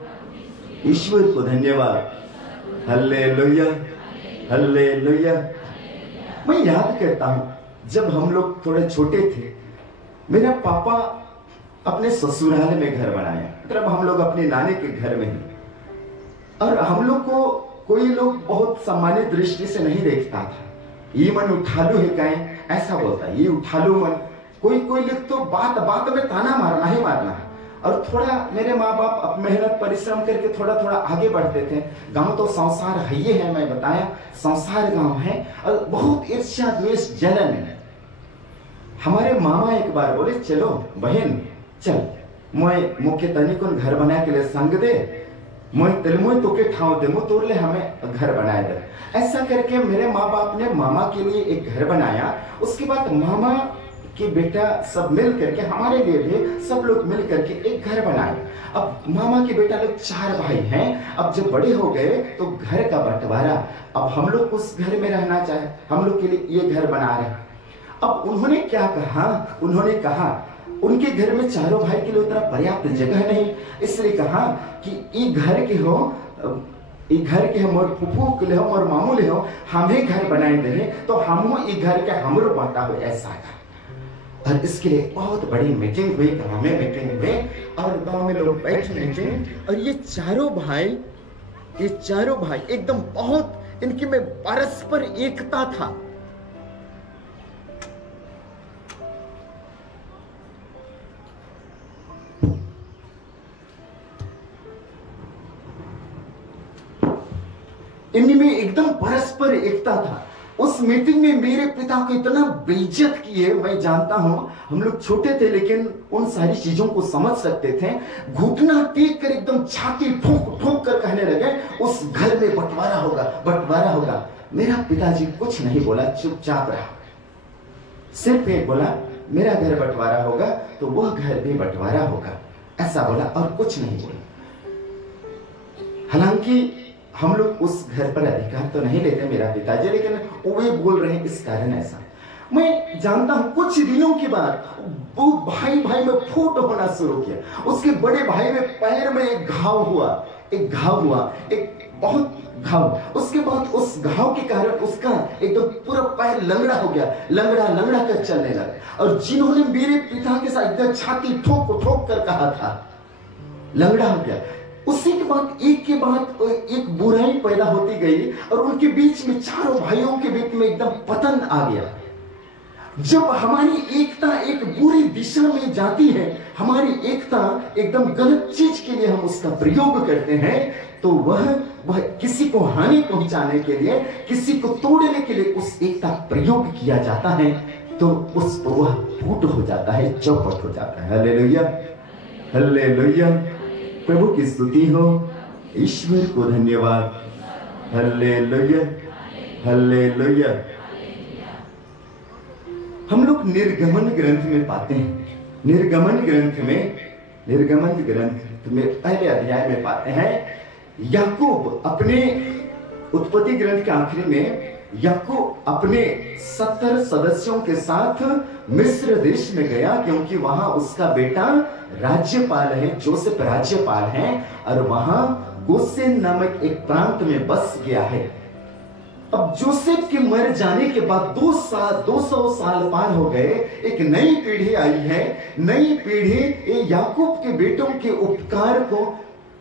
ईश्वर को धन्यवाद। Hallelujah, hallelujah. मैं याद करता हूं जब हम लोग थोड़े छोटे थे, मेरा पापा अपने ससुराल में घर बनाया, मतलब हम लोग अपने नानी के घर में ही, और हम लोग को कोई लोग बहुत सम्मानित दृष्टि से नहीं देखता था। ये मन उठालू है कहीं, ऐसा बोलता है, ये उठालू मन। कोई लोग तो बात बात में ताना मारना ही मारना है। और थोड़ा मेरे माँ बाप अब मेहनत परिश्रम करके थोड़ा थोड़ा आगे बढ़ते थे। गांव तो संसार है, ये है, मैं बताया संसार गांव है, और बहुत ईर्ष्या द्वेष जलन है। हमारे मामा एक बार बोले, चलो बहन चल, मैं मुख्य तनिकुन घर बनाए के लिए संग दे, मैं तो के ठाव दे, तोड़ ले हमें घर बनाए दे। ऐसा करके मेरे माँ बाप ने मामा के लिए एक घर बनाया। उसके बाद मामा के बेटा सब मिल करके, हमारे लिए भी सब लोग मिल करके एक घर बनाए। अब मामा के बेटा लोग 4 भाई हैं। अब जब बड़े हो गए तो घर का बंटवारा, अब हम लोग उस घर में रहना चाहे, हम लोग के लिए ये घर बना रहे। अब उन्होंने क्या कहा, उन्होंने कहा उनके घर में 4 भाई के लिए उतना पर्याप्त जगह नहीं, इसलिए कहा कि ये घर के हो, ये घर के हम और फूफू के लिए हो और मामू ले हो, हमें घर बनाए दे तो हम ये घर के हमरो बांटा हो, ऐसा था। और इसके लिए बहुत बड़ी मीटिंग हुई, गाँव में मीटिंग हुई, और गाँव में लोग बैठे मीटिंग, और ये चारों भाई एकदम बहुत, इनके में परस्पर एकता था। इनमें एकदम परस्पर एकता था। उस मीटिंग में मेरे पिता को इतना बेइज्जत किए, मैं जानता हूं हम लोग छोटे थे लेकिन उन सारी चीजों को समझ सकते थे। घुटना टेक कर एकदम छाती ठोक ठोक कर कहने लगे, उस घर में बंटवारा होगा, बंटवारा होगा। मेरा पिताजी कुछ नहीं बोला, चुपचाप रहा। सिर्फ एक बोला, मेरा घर बंटवारा होगा तो वह घर भी बंटवारा होगा, ऐसा बोला, और कुछ नहीं बोला। हालांकि हम लोग उस घर पर अधिकार तो नहीं लेते मेरा पिताजी, लेकिन वे बोल रहे हैं इस कारण ऐसा। मैं जानता हूं कुछ दिनों के बाद वो भाई में फूट होना शुरू किया। उसके बड़े भाई में पैर में एक घाव हुआ, एक बहुत घाव। उसके बाद उस घाव के कारण उसका एकदम पूरा पैर लंगड़ा हो गया, लंगड़ा कर चलने लगा। और जिन्होंने मेरे पिता के साथ एकदम छाती ठोक ठोक कर कहा था, लंगड़ा हो गया। उसी के बाद एक बुराई पैदा होती गई, और उनके बीच में 4 भाइयों के बीच में एकदम पतन आ गया। जब हमारी एकता एक बुरी दिशा में जाती है, हमारी एकता एकदम गलत चीज के लिए हम उसका प्रयोग करते हैं, तो वह किसी को हानि पहुंचाने के लिए, किसी को तोड़ने के लिए उस एकता प्रयोग किया जाता है, तो उस पर वह फूट हो जाता है, चौपट हो जाता है। हालेलुया, हालेलुया, प्रभु की स्तुति हो, ईश्वर को धन्यवाद। Hallelujah, hallelujah. हम लोग निर्गमन ग्रंथ में पाते हैं, निर्गमन ग्रंथ में पहले अध्याय में पाते हैं, याकूब अपने उत्पत्ति ग्रंथ के आखिरी में याकूब अपने 70 सदस्यों के साथ मिस्र देश में गया, क्योंकि वहां उसका बेटा राज्यपाल है, जोसेफ राज्यपाल है, और वहां गोसेन नामक एक प्रांत में बस गया है। अब जोसेफ के मर जाने के बाद 200 साल पार हो गए, एक नई पीढ़ी आई है। नई पीढ़ी याकूब के बेटों के उपकार को,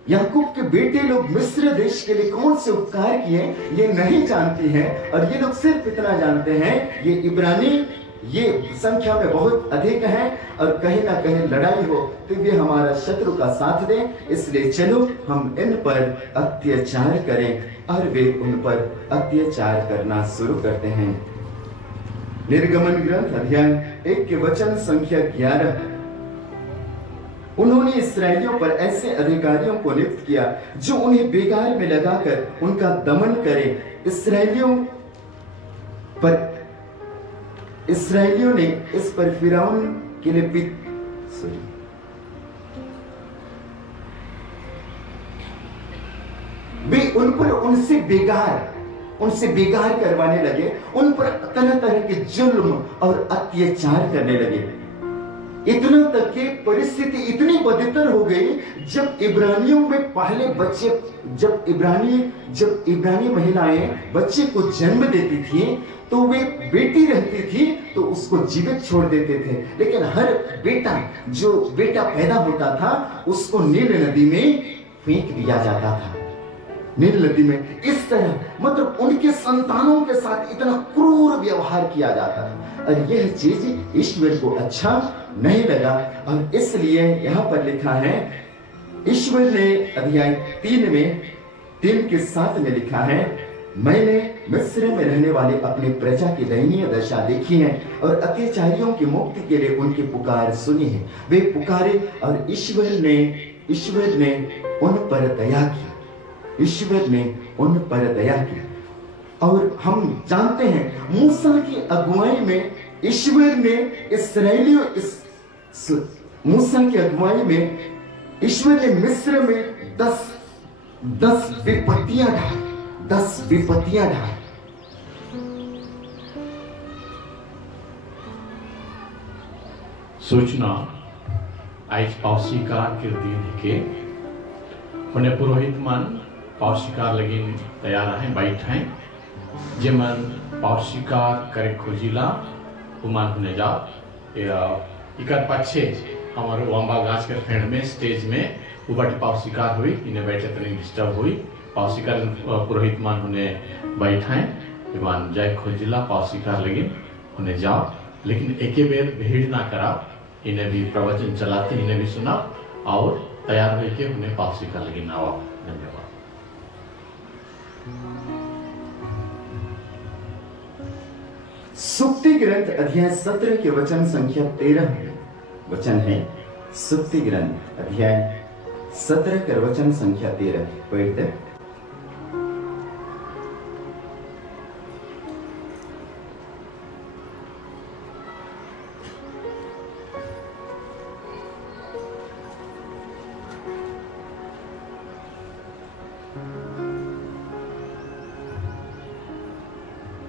याकूब के बेटे लोग मिस्र देश के लिए कौन से उपकार किए ये नहीं जानती हैं, और ये लोग सिर्फ इतना जानते हैं, ये इब्रानी ये संख्या में बहुत अधिक है, और कहीं ना कहीं लड़ाई हो तो वे हमारा शत्रु का साथ दें, इसलिए चलो हम इन पर अत्याचार करें, और वे उन पर अत्याचार करना शुरू करते हैं। निर्गमन ग्रंथ अध्याय 1 के वचन संख्या 11। उन्होंने इसराइलियों पर ऐसे अधिकारियों को नियुक्त किया जो उन्हें बेगार में लगाकर उनका दमन करें। इसराइलियों ने इस पर फिरौन के लिए वे उन पर उनसे बेगार करवाने लगे, उन पर तरह तरह के जुल्म और अत्याचार करने लगे। इतना तक कि परिस्थिति इतनी बदतर हो गई, जब इब्रानियों में पहले बच्चे जब इब्रानी महिलाएं बच्चे को जन्म देती थी तो वे बेटी रहती थी तो उसको जीवित छोड़ देते थे, लेकिन हर जो बेटा पैदा होता था उसको नील नदी में फेंक दिया जाता था। नील नदी में इस तरह मतलब उनके संतानों के साथ इतना क्रूर व्यवहार किया जाता था, और यह चीज ईश्वर को अच्छा नहीं लगा। और इसलिए यहाँ पर लिखा है, ईश्वर ने अध्याय 3:7 में लिखा है, मैंने मिस्र में रहने वाले अपने प्रजा की दयनीय दशा देखी है और अत्याचारियों की मुक्ति के लिए उनकी पुकार सुनी है। वे पुकारे और ईश्वर ने उन पर दया की। ईश्वर ने उन पर दया की। और हम जानते हैं मूसा की अगुवाई में ईश्वर ने मिस्र में 10 विपत्तियां ढाई। सूचना आज पावसिकार के दिन के उन्हें पुरोहित मन पावसिकार लगी तैयार हैं बैठे जेमन पावसिकार करे खोजिला उमान होने जा इकर पक्षे हमारे वाम्बा गाछ के फेंड में स्टेज में उबट पावसिकार हुई, इन्हें बैठे तनी डिस्टर्ब हुई। पावसिकार पुरोहित मान होने बैठे ईमान जय खोजिला पावसिकार लगी होने जाओ, लेकिन एक बेर भीड़ ना करा, इन्हें भी प्रवचन चलाते इन्हें भी सुना और तैयार होकर उन्हें पावसिकार लगी ना। धन्यवाद। सुक्ति ग्रंथ अध्याय 17 के वचन संख्या 13 वचन है। सुक्ति ग्रंथ अध्याय 17 के वचन संख्या 13 पढ़ते।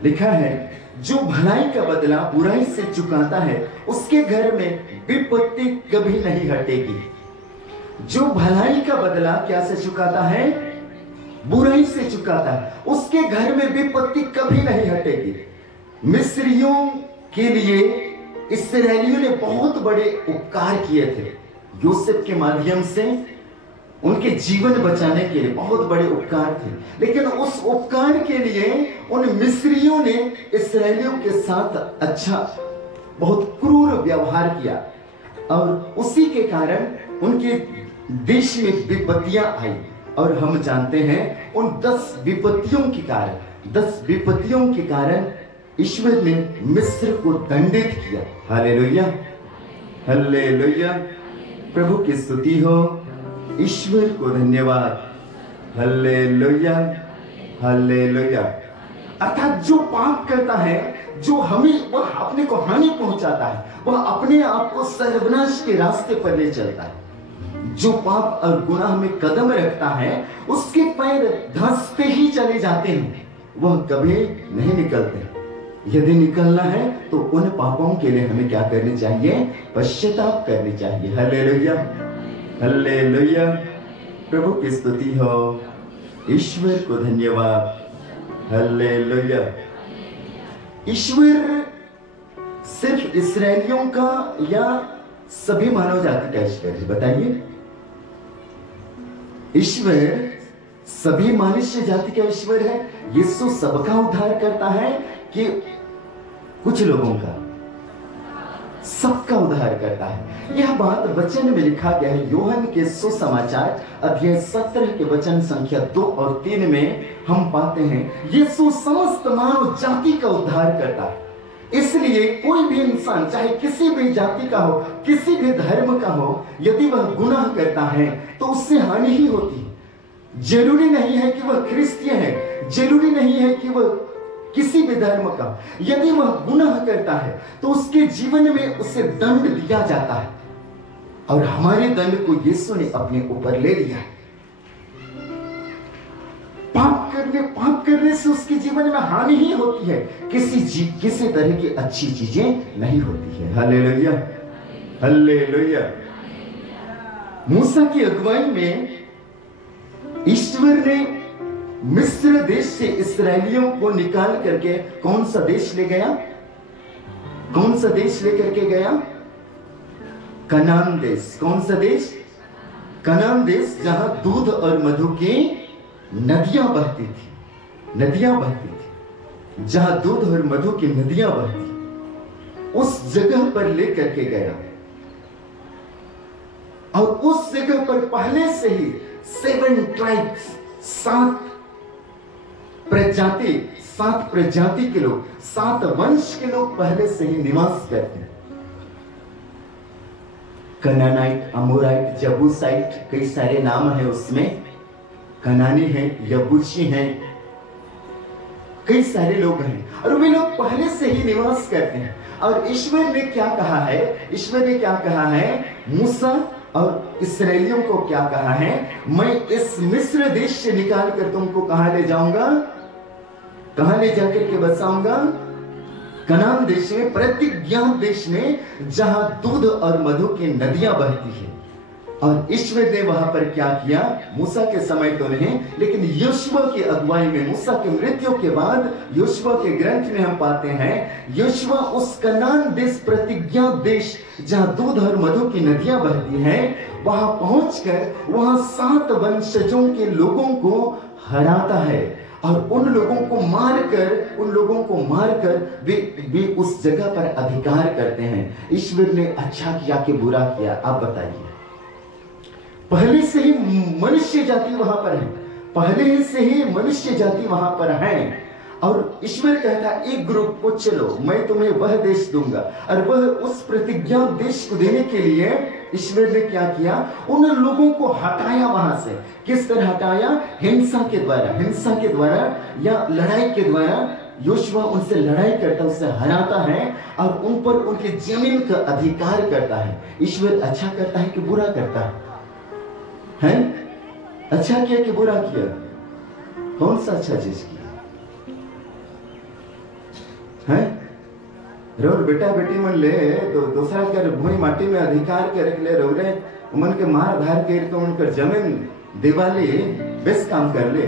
लिखा है, जो भलाई का बदला बुराई से चुकाता है उसके घर में विपत्ति कभी नहीं हटेगी। जो भलाई का बदला क्या से चुकाता है? बुराई से चुकाता है, उसके घर में विपत्ति कभी नहीं हटेगी। मिस्रियों के लिए इस्राएलियों ने बहुत बड़े उपकार किए थे। यूसुफ के माध्यम से उनके जीवन बचाने के लिए बहुत बड़े उपकार थे, लेकिन उस उपकार के लिए उन मिस्रियों ने इस्राएलियों के साथ बहुत क्रूर व्यवहार किया, और उसी के कारण उनके देश में विपत्तियां आई। और हम जानते हैं उन 10 विपत्तियों के कारण ईश्वर ने मिस्र को दंडित किया। हालेलुया, हालेलुया, प्रभु की स्तुति हो, ईश्वर को धन्यवाद। Hallelujah, hallelujah. अर्थात जो पाप करता है, जो वह अपने को हानि पहुंचाता है, वह अपने आप को सर्वनाश के रास्ते पर ले चलता है। जो पाप और गुनाह में कदम रखता है, उसके पैर धंसते ही चले जाते हैं, वह कभी नहीं निकलते। यदि निकलना है तो उन पापों के लिए हमें क्या करनी चाहिए? पश्चाताप करनी चाहिए। हालेलुया, हालेलुया, प्रभु की स्तुति हो, ईश्वर को धन्यवाद। हालेलुया। ईश्वर सिर्फ इस्राएलियों का या सभी मानव जाति का ईश्वर है? बताइए। ईश्वर सभी मनुष्य जाति का ईश्वर है? यीशु सबका उद्धार करता है कि कुछ लोगों का? सबका उद्धार करता है। यह बात वचन में लिखा गया है। यूहन्ना के सुसमाचार अध्याय 17 के वचन संख्या 2 और 3 में हम पाते हैं यीशु समस्त मानव जाति का उद्धार करता है। इसलिए कोई भी इंसान चाहे किसी भी जाति का हो, किसी भी धर्म का हो, यदि वह गुनाह करता है तो उससे हानि ही होती है। जरूरी नहीं है कि वह क्रिश्चियन है, जरूरी नहीं है कि वह किसी भी धर्म का, यदि वह गुनाह करता है तो उसके जीवन में उसे दंड दिया जाता है, और हमारे दंड को यीशु ने अपने ऊपर ले लिया है। पाप करने से उसके जीवन में हानि ही होती है, किसी तरह की अच्छी चीजें नहीं होती है। Hallelujah, hallelujah. मूसा की अगुवाई में ईश्वर ने मिस्र देश से इस्राएलियों को निकाल करके कौन सा देश ले गया? कौन सा देश लेकर के गया? कनान देश। कौन सा देश? कनान देश, जहां दूध और मधु की नदियां बहती थी, नदियां बहती थी, जहां दूध और मधु की नदियां बहती, उस जगह पर लेकर के गया। और उस जगह पर पहले से ही 7 ट्राइब्स, 7 प्रजाति के लोग, 7 वंश के लोग पहले से ही निवास करते हैं। कनानाइट, अमोराइट, जबूसाइट, कई सारे नाम है उसमें। कनानी है, यबूसी हैं, कई सारे लोग हैं, और वे लोग पहले से ही निवास करते हैं। और ईश्वर ने क्या कहा है? ईश्वर ने क्या कहा है? मूसा और इस्राएलियों को क्या कहा है? मैं इस मिस्र देश से निकाल कर तुमको कहां ले जाऊंगा? कहां ले जाकर के बसाऊंगा? कनान देश में, प्रतिज्ञा देश में, जहां दूध और मधु की नदियां बहती है। और ईश्वर ने वहां पर क्या किया? मूसा के समय तो नहीं, लेकिन योशुआ की अगुवाई में, मूसा की मृत्यु के बाद योशुआ के ग्रंथ में हम पाते हैं, योशुआ उस कनान देश, प्रतिज्ञा देश, जहां दूध और मधु की नदियां बहती हैं, वहां पहुंचकर वहां 7 वंशजों के लोगों को हराता है, और उन लोगों को मारकर वे उस जगह पर अधिकार करते हैं। ईश्वर ने अच्छा किया कि बुरा किया? आप बताइए। पहले से ही मनुष्य जाति वहां पर है, पहले से ही मनुष्य जाति वहां पर है, और ईश्वर कहता है एक ग्रुप को चलो मैं तुम्हें वह देश दूंगा। और वह उस प्रतिज्ञा देश को देने के लिए ईश्वर ने क्या किया? उन लोगों को हटाया वहां से। किस तरह हटाया? हिंसा के द्वारा या लड़ाई के द्वारा। योशुआ उनसे लड़ाई करता, उससे हराता है, और उन पर उनकी जमीन का अधिकार करता है। ईश्वर अच्छा करता है कि बुरा करता है? अच्छा किया कि बुरा किया? कौन सा अच्छा चीज किया है? रोर बेटा बेटी मन ले तो दूसरा कर भूमि माटी में अधिकार के रख ले, रोरे मन के मार धार के उनकर जमीन दिवाली बेस काम कर ले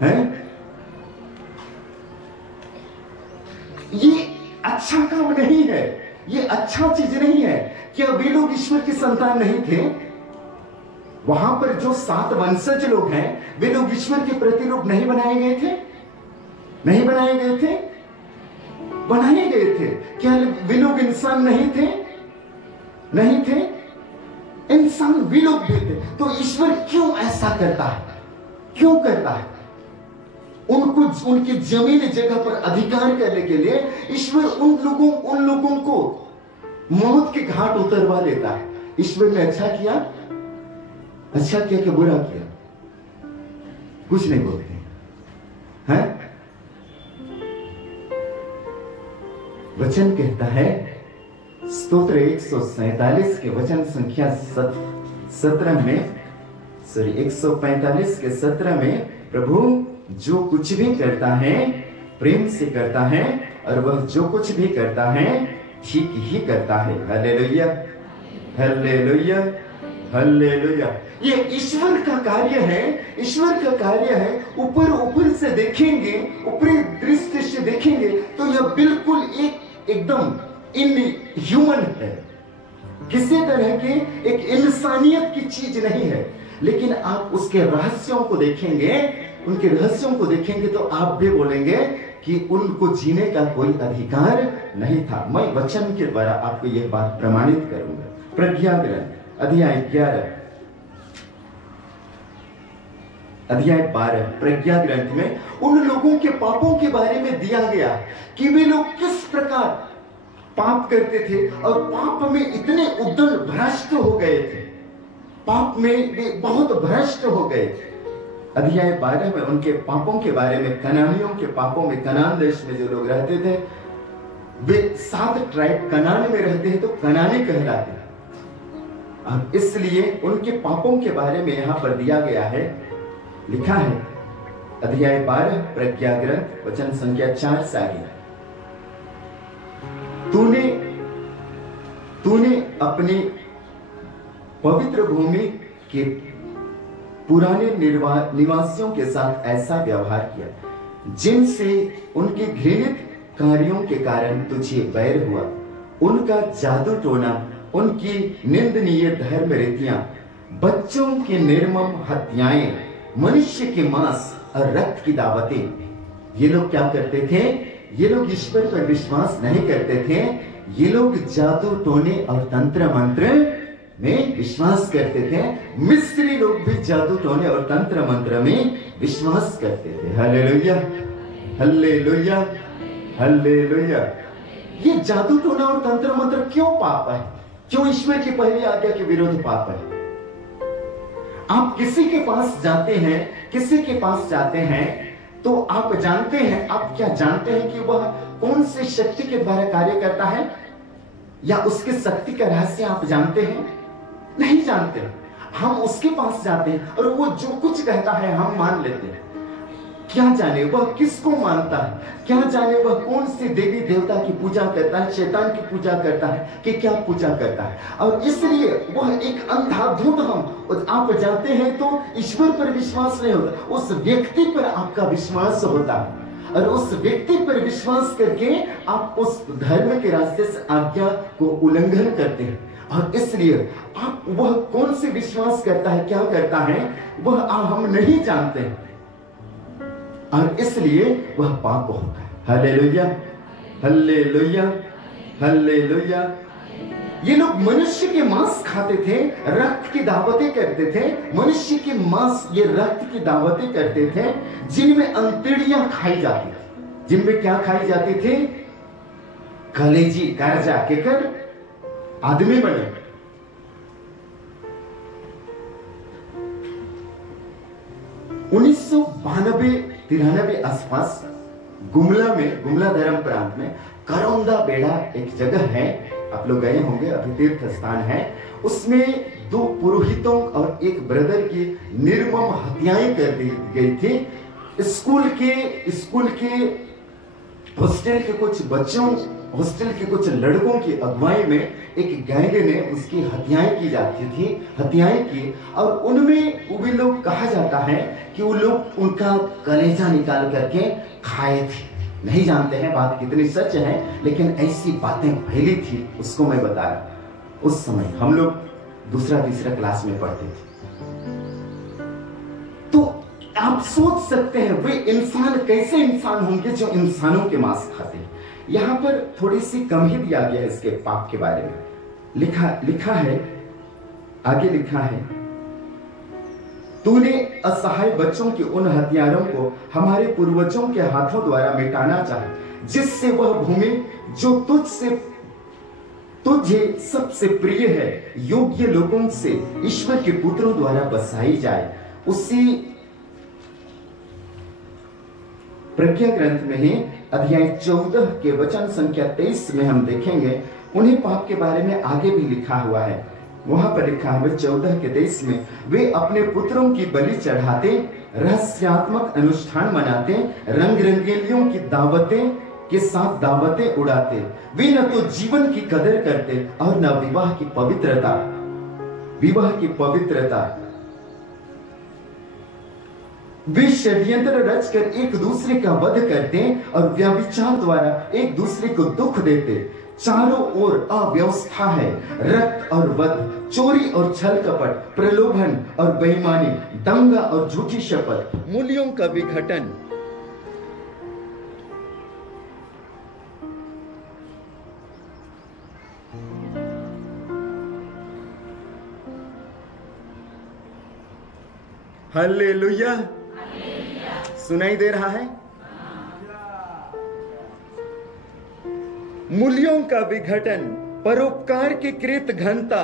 हैं। ये अच्छा काम नहीं है, ये अच्छा चीज नहीं है। क्या वे लोग ईश्वर की संतान नहीं थे? वहां पर जो 7 वंशज लोग हैं, वे लोग ईश्वर के प्रतिरूप नहीं बनाए गए थे? नहीं बनाए गए थे? बनाए गए थे। क्या वे लोग इंसान नहीं थे? नहीं थे, इंसान वे लोग भी थे। तो ईश्वर क्यों ऐसा करता है? क्यों करता है? उनको उनकी जमीन जगह पर अधिकार करने के लिए ईश्वर उन लोगों को मौत के घाट उतरवा देता है। ईश्वर ने अच्छा किया? अच्छा किया कि बुरा किया? कुछ नहीं बोलते हैं। वचन कहता है, स्तोत्र 147 के वचन संख्या 17 में, 145 के 17 में, प्रभु जो कुछ भी करता है प्रेम से करता है, और वह जो कुछ भी करता है ठीक ही करता है। Hallelujah, hallelujah, hallelujah. ये ईश्वर का कार्य है, ईश्वर का कार्य है। ऊपर से देखेंगे, ऊपरी दृष्टि से देखेंगे तो यह बिल्कुल एकदम इनह्यूमन है, किसी तरह की एक इंसानियत की चीज नहीं है। लेकिन आप उसके रहस्यों को देखेंगे, उनके रहस्यों को देखेंगे तो आप भी बोलेंगे कि उनको जीने का कोई अधिकार नहीं था। मैं वचन के द्वारा आपको यह बात प्रमाणित करूंगा। प्रज्ञा ग्रंथ अध्याय 11 अध्याय 12 प्रज्ञा ग्रंथ में उन लोगों के पापों के बारे में दिया गया कि वे लोग किस प्रकार पाप करते थे और पाप में इतने उद्दंड भ्रष्ट हो गए थे, पाप में वे बहुत भ्रष्ट हो गए थे। अध्याय 12 में उनके पापों के बारे में, कनानियों के पापों में, कनान देश में जो लोग रहते थे, वे 7 ट्राइब कनान में रहते हैं तो कनानी कहलाते हैं, और इसलिए उनके पापों के बारे में यहां पर दिया गया है, लिखा है अध्याय 12 प्रज्ञा ग्रंथ वचन संख्या 4 से आगे, तूने अपनी पवित्र भूमि के पुराने निवासियों के साथ ऐसा व्यवहार किया जिनसे उनके घृणित कार्यों के कारण तुझे बैर हुआ। उनका जादू टोना, उनकी निंदनीय धर्म रीतियां, बच्चों की निर्मम हत्याएं, मनुष्य के मांस और रक्त की दावतें। ये लोग क्या करते थे? ये लोग ईश्वर पर विश्वास नहीं करते थे, ये लोग जादू टोने और तंत्र मंत्र में विश्वास करते थे। मिस्री लोग भी जादू टोने और तंत्र मंत्र में विश्वास करते थे। Hallelujah, hallelujah, hallelujah. ये जादू टोना और तंत्र मंत्र क्यों पाप है? क्यों ईश्वर की पहली आज्ञा के विरुद्ध पाप है? आप किसी के पास जाते हैं, किसी के पास जाते हैं तो आप जानते हैं, आप क्या जानते हैं कि वह कौन सी शक्ति के द्वारा कार्य करता है, या उसकी शक्ति का रहस्य आप जानते हैं? नहीं जानते। हम उसके पास जाते हैं और वो जो कुछ कहता है हम मान लेते हैं। क्या जाने वह किसको मानता है, क्या जाने वह कौन से देवी देवता की पूजा करता है, शैतान की पूजा करता है कि क्या पूजा करता है, और इसलिए वह एक अंधाधुंध हम आप जाते हैं तो ईश्वर पर विश्वास नहीं होता, उस व्यक्ति पर आपका विश्वास होता है, और उस व्यक्ति पर विश्वास करके आप उस धर्म के रास्ते से आज्ञा को उल्लंघन करते हैं, और इसलिए आप वह कौन से विश्वास करता है, क्या करता है, वह हम नहीं जानते हैं, और इसलिए वह पाप होता है। Hallelujah, hallelujah, hallelujah. ये लोग मनुष्य के मांस खाते थे, रक्त की दावतें करते थे। मनुष्य के मांस, ये रक्त की दावतें करते थे जिनमें अंतड़ियां खाई जाती थी। जिनमें क्या खाई जाती थी? कलेजी कर जाके कर आदमी बने। उन्नीस 93 आसपास गुमला में, गुमला धर्म प्रांत में करौंदा बेड़ा एक जगह है, आप लोग गए होंगे, अभी तीर्थ स्थान है। उसमें 2 पुरोहितों और एक ब्रदर की निर्मम हत्याएं कर दी गई थी। स्कूल के हॉस्टल के कुछ बच्चों, हॉस्टल के कुछ लड़कों की अगुवाई में एक गैंग ने उसकी हत्याएं की जाती थी, हत्याएं की, और उनमें वो लोग, कहा जाता है कि वो लोग उनका कलेजा निकाल करके खाए थे। नहीं जानते हैं बात कितनी सच है, लेकिन ऐसी बातें फैली थी, उसको मैं बता रहा। उस समय हम लोग 2रा-3रा क्लास में पढ़ते थे। तो आप सोच सकते हैं वे इंसान कैसे इंसान होंगे जो इंसानों के मांस खाते हैं। यहां पर थोड़ी सी कम ही दिया गया है इसके पाप के बारे में। लिखा है, आगे लिखा है, तूने असहाय बच्चों के उन हथियारों को हमारे पूर्वजों के हाथों द्वारा मिटाना चाहा, जिससे वह भूमि जो तुझे सबसे प्रिय है, योग्य लोगों से ईश्वर के पुत्रों द्वारा बसाई जाए। उसी प्रज्ञा ग्रंथ में ही अध्याय 14 के वचन संख्या 23 में हम देखेंगे, उन्हीं पाप के बारे में आगे भी लिखा हुआ है। वहां पर लिखा है 14 के 23 में, वे अपने पुत्रों की बलि चढ़ाते, रहस्यात्मक अनुष्ठान मनाते, रंग रंगेलियों की दावतें के साथ दावतें उड़ाते। वे न तो जीवन की कदर करते और न विवाह की पवित्रता। वे षड्यंत्र रचकर एक दूसरे का वध करते और व्यभिचार द्वारा एक दूसरे को दुख देते। चारों ओर अव्यवस्था है, रक्त और वध, चोरी और छल कपट, प्रलोभन और बेईमानी, दंगा और झूठी शपथ, मूल्यों का विघटन। हालेलुया, सुनाई दे रहा है? मूल्यों का विघटन, परोपकार की कृत घनता,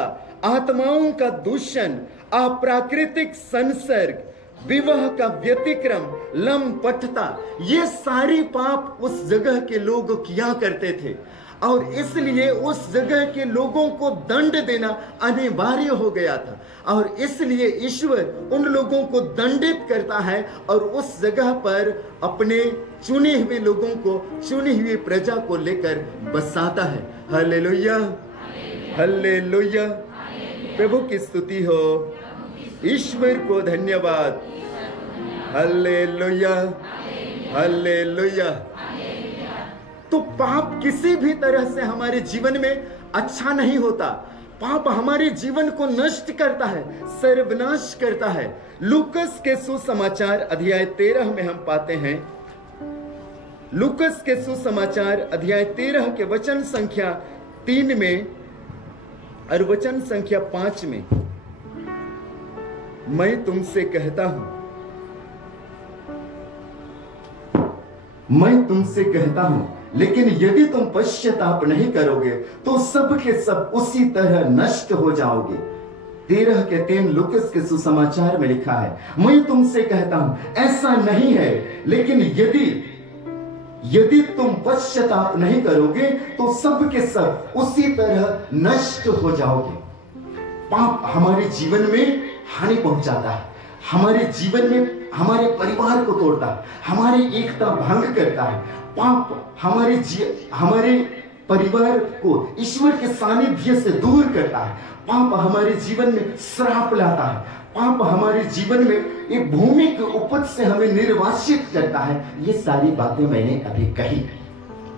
आत्माओं का दूषण, अप्राकृतिक संसर्ग, विवाह का व्यतिक्रम, लंपटता, ये सारी पाप उस जगह के लोग किया करते थे और इसलिए उस जगह के लोगों को दंड देना अनिवार्य हो गया था और इसलिए ईश्वर उन लोगों को दंडित करता है और उस जगह पर अपने चुने हुए लोगों को, चुनी हुई प्रजा को लेकर बसाता है। हालेलुया, हालेलुया, प्रभु की स्तुति हो, ईश्वर को धन्यवाद। Hallelujah, hallelujah. तो पाप किसी भी तरह से हमारे जीवन में अच्छा नहीं होता। पाप हमारे जीवन को नष्ट करता है, सर्वनाश करता है। लूकस के सुसमाचार अध्याय 13 में हम पाते हैं, लूकस के सुसमाचार अध्याय 13 के वचन संख्या 3 में और वचन संख्या 5 में, मैं तुमसे कहता हूं, मैं तुमसे कहता हूं, लेकिन यदि तुम पश्चाताप नहीं करोगे तो सब के सब उसी तरह नष्ट हो जाओगे। 13 के 3 लूकस के सुसमाचार में लिखा है, मैं तुमसे कहता हूं, ऐसा नहीं है, लेकिन यदि तुम पश्चाताप नहीं करोगे तो सब के सब उसी तरह नष्ट हो जाओगे। पाप हमारे जीवन में हानि पहुंचाता है, हमारे जीवन में हमारे परिवार को तोड़ता है, हमारी एकता भंग करता है। पाप हमारे परिवार को ईश्वर के सानिध्य से दूर करता है। पाप हमारे जीवन में श्राप लाता है। पाप हमारे जीवन में एक भूमि के उपज से हमें निर्वासित करता है। ये सारी बातें मैंने अभी कही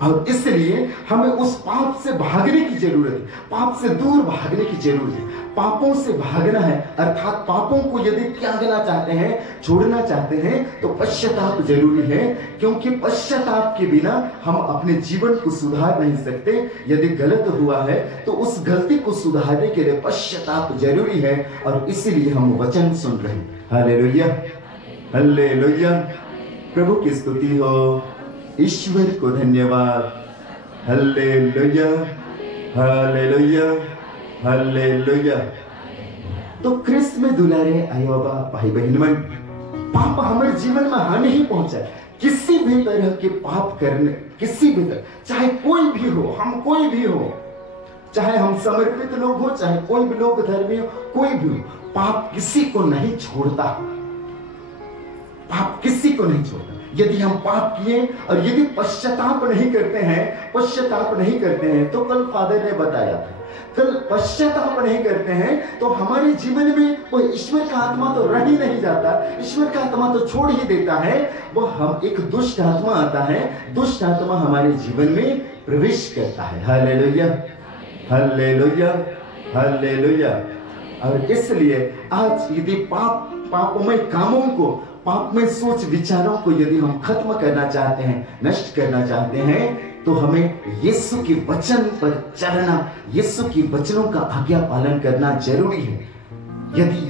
और इसलिए हमें उस पाप से भागने की जरूरत है, पाप से दूर भागने की जरूरत है। पापों से भागना है, अर्थात पापों को यदि त्यागना चाहते हैं, छोड़ना चाहते हैं तो पश्चाताप जरूरी है, क्योंकि पश्चाताप के बिना हम अपने जीवन को सुधार नहीं सकते। यदि गलत हुआ है तो उस गलती को सुधारने के लिए पश्चाताप जरूरी है और इसीलिए हम वचन सुन रहे हैं। हालेलुया, हालेलुया, प्रभु की स्तुति हो, ईश्वर को धन्यवाद। Hallelujah, hallelujah, hallelujah. तो क्रिस्त में दुलारे आयोबा भाई बहन मन, पाप हमारे जीवन में हानि ही पहुंचा। किसी भी तरह के पाप करने, किसी भी तरह, चाहे कोई भी हो, हम कोई भी हो, चाहे हम समर्पित लोग हो, चाहे कोई भी लोग धर्मी हो, कोई भी हो, पाप किसी को नहीं छोड़ता। पाप किसी को नहीं छोड़ता। यदि हम पाप किए और यदि पश्चाताप नहीं करते हैं, तो कल फादर ने बताया था, कल पश्चाताप नहीं करते हैं तो हमारे जीवन में वो ईश्वर का आत्मा तो रह ही नहीं जाता, ईश्वर का आत्मा तो छोड़ ही देता है। वो हम एक दुष्ट आत्मा आता है, दुष्ट आत्मा हमारे जीवन में प्रवेश करता है। Hallelujah, hallelujah, hallelujah. और इसलिए आज यदि पापमय कामों को, पापमय सोच विचारों को यदि हम खत्म करना चाहते हैं, नष्ट करना चाहते हैं, तो हमें यीशु के वचन पर चलना, यीशु के वचनों का आज्ञा पालन करना जरूरी है। यदि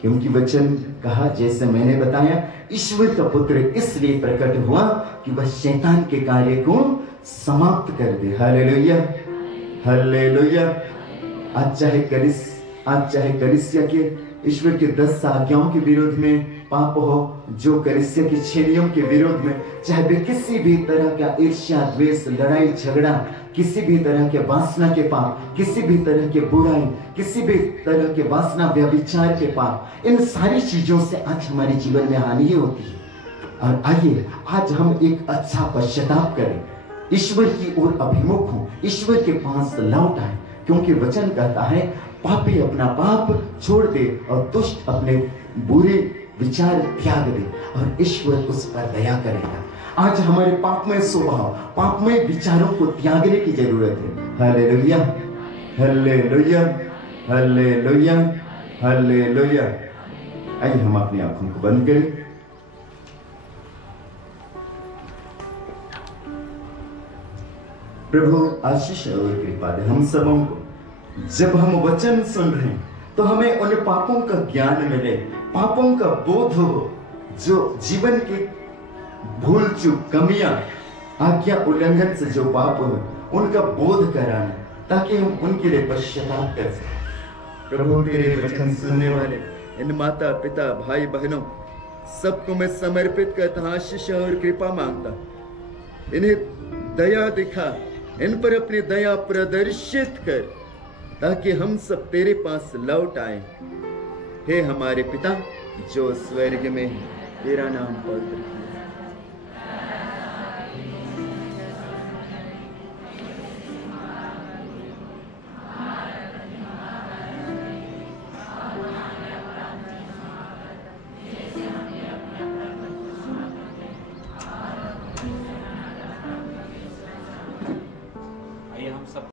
क्योंकि वचन कहा, जैसे मैंने बताया, ईश्वर का पुत्र इसलिए प्रकट हुआ कि वह शैतान के कार्य को समाप्त कर दे। Hallelujah, hallelujah. आज चाहे कलीसिया के ईश्वर के 10 आज्ञाओं के विरोध में पाप हो, जो कलीसिया की 6 नियम के विरोध में, चाहे वे किसी भी तरह का ईर्ष्या, द्वेष, लड़ाई झगड़ा, किसी भी तरह के वासना के पाप, किसी भी तरह के बुराई, किसी भी तरह के वासना व्यभिचार के पाप, इन सारी चीजों से आज हमारे जीवन में हानि ही होती है। और आइए आज हम एक अच्छा पश्चाताप करें, ईश्वर की ओर अभिमुख हों, ईश्वर के पास लौट आए, क्योंकि वचन कहता है, पापी अपना पाप छोड़ दे और दुष्ट अपने बुरे विचार त्याग दे और ईश्वर उस पर दया करेगा। आज हमारे पापमय स्वभाव, पापमय विचारों को त्यागने की जरूरत है। Hallelujah, hallelujah, hallelujah, hallelujah. आइए हम अपनी आंखों को बंद करें। प्रभु आशीष और कृपा दे हम सबों को। जब हम वचन सुन रहे हैं तो हमें उन पापों का ज्ञान मिले, पापों का बोध हो, जो जीवन की भूल चूक कमियां आज्ञा उल्लंघन से जो पाप हो उनका बोध कराना, ताकि हम उनके लिए पश्चाताप कर सकें। प्रभु तेरे वचन सुनने वाले इन माता पिता भाई बहनों सबको मैं समर्पित करता, आशीष और कृपा मांगता। इन्हें दया दिखा, इन पर अपनी दया प्रदर्शित कर, ताकि हम सब तेरे पास लौट आए। हे हमारे पिता जो स्वर्ग में है, तेरा नाम पवित्र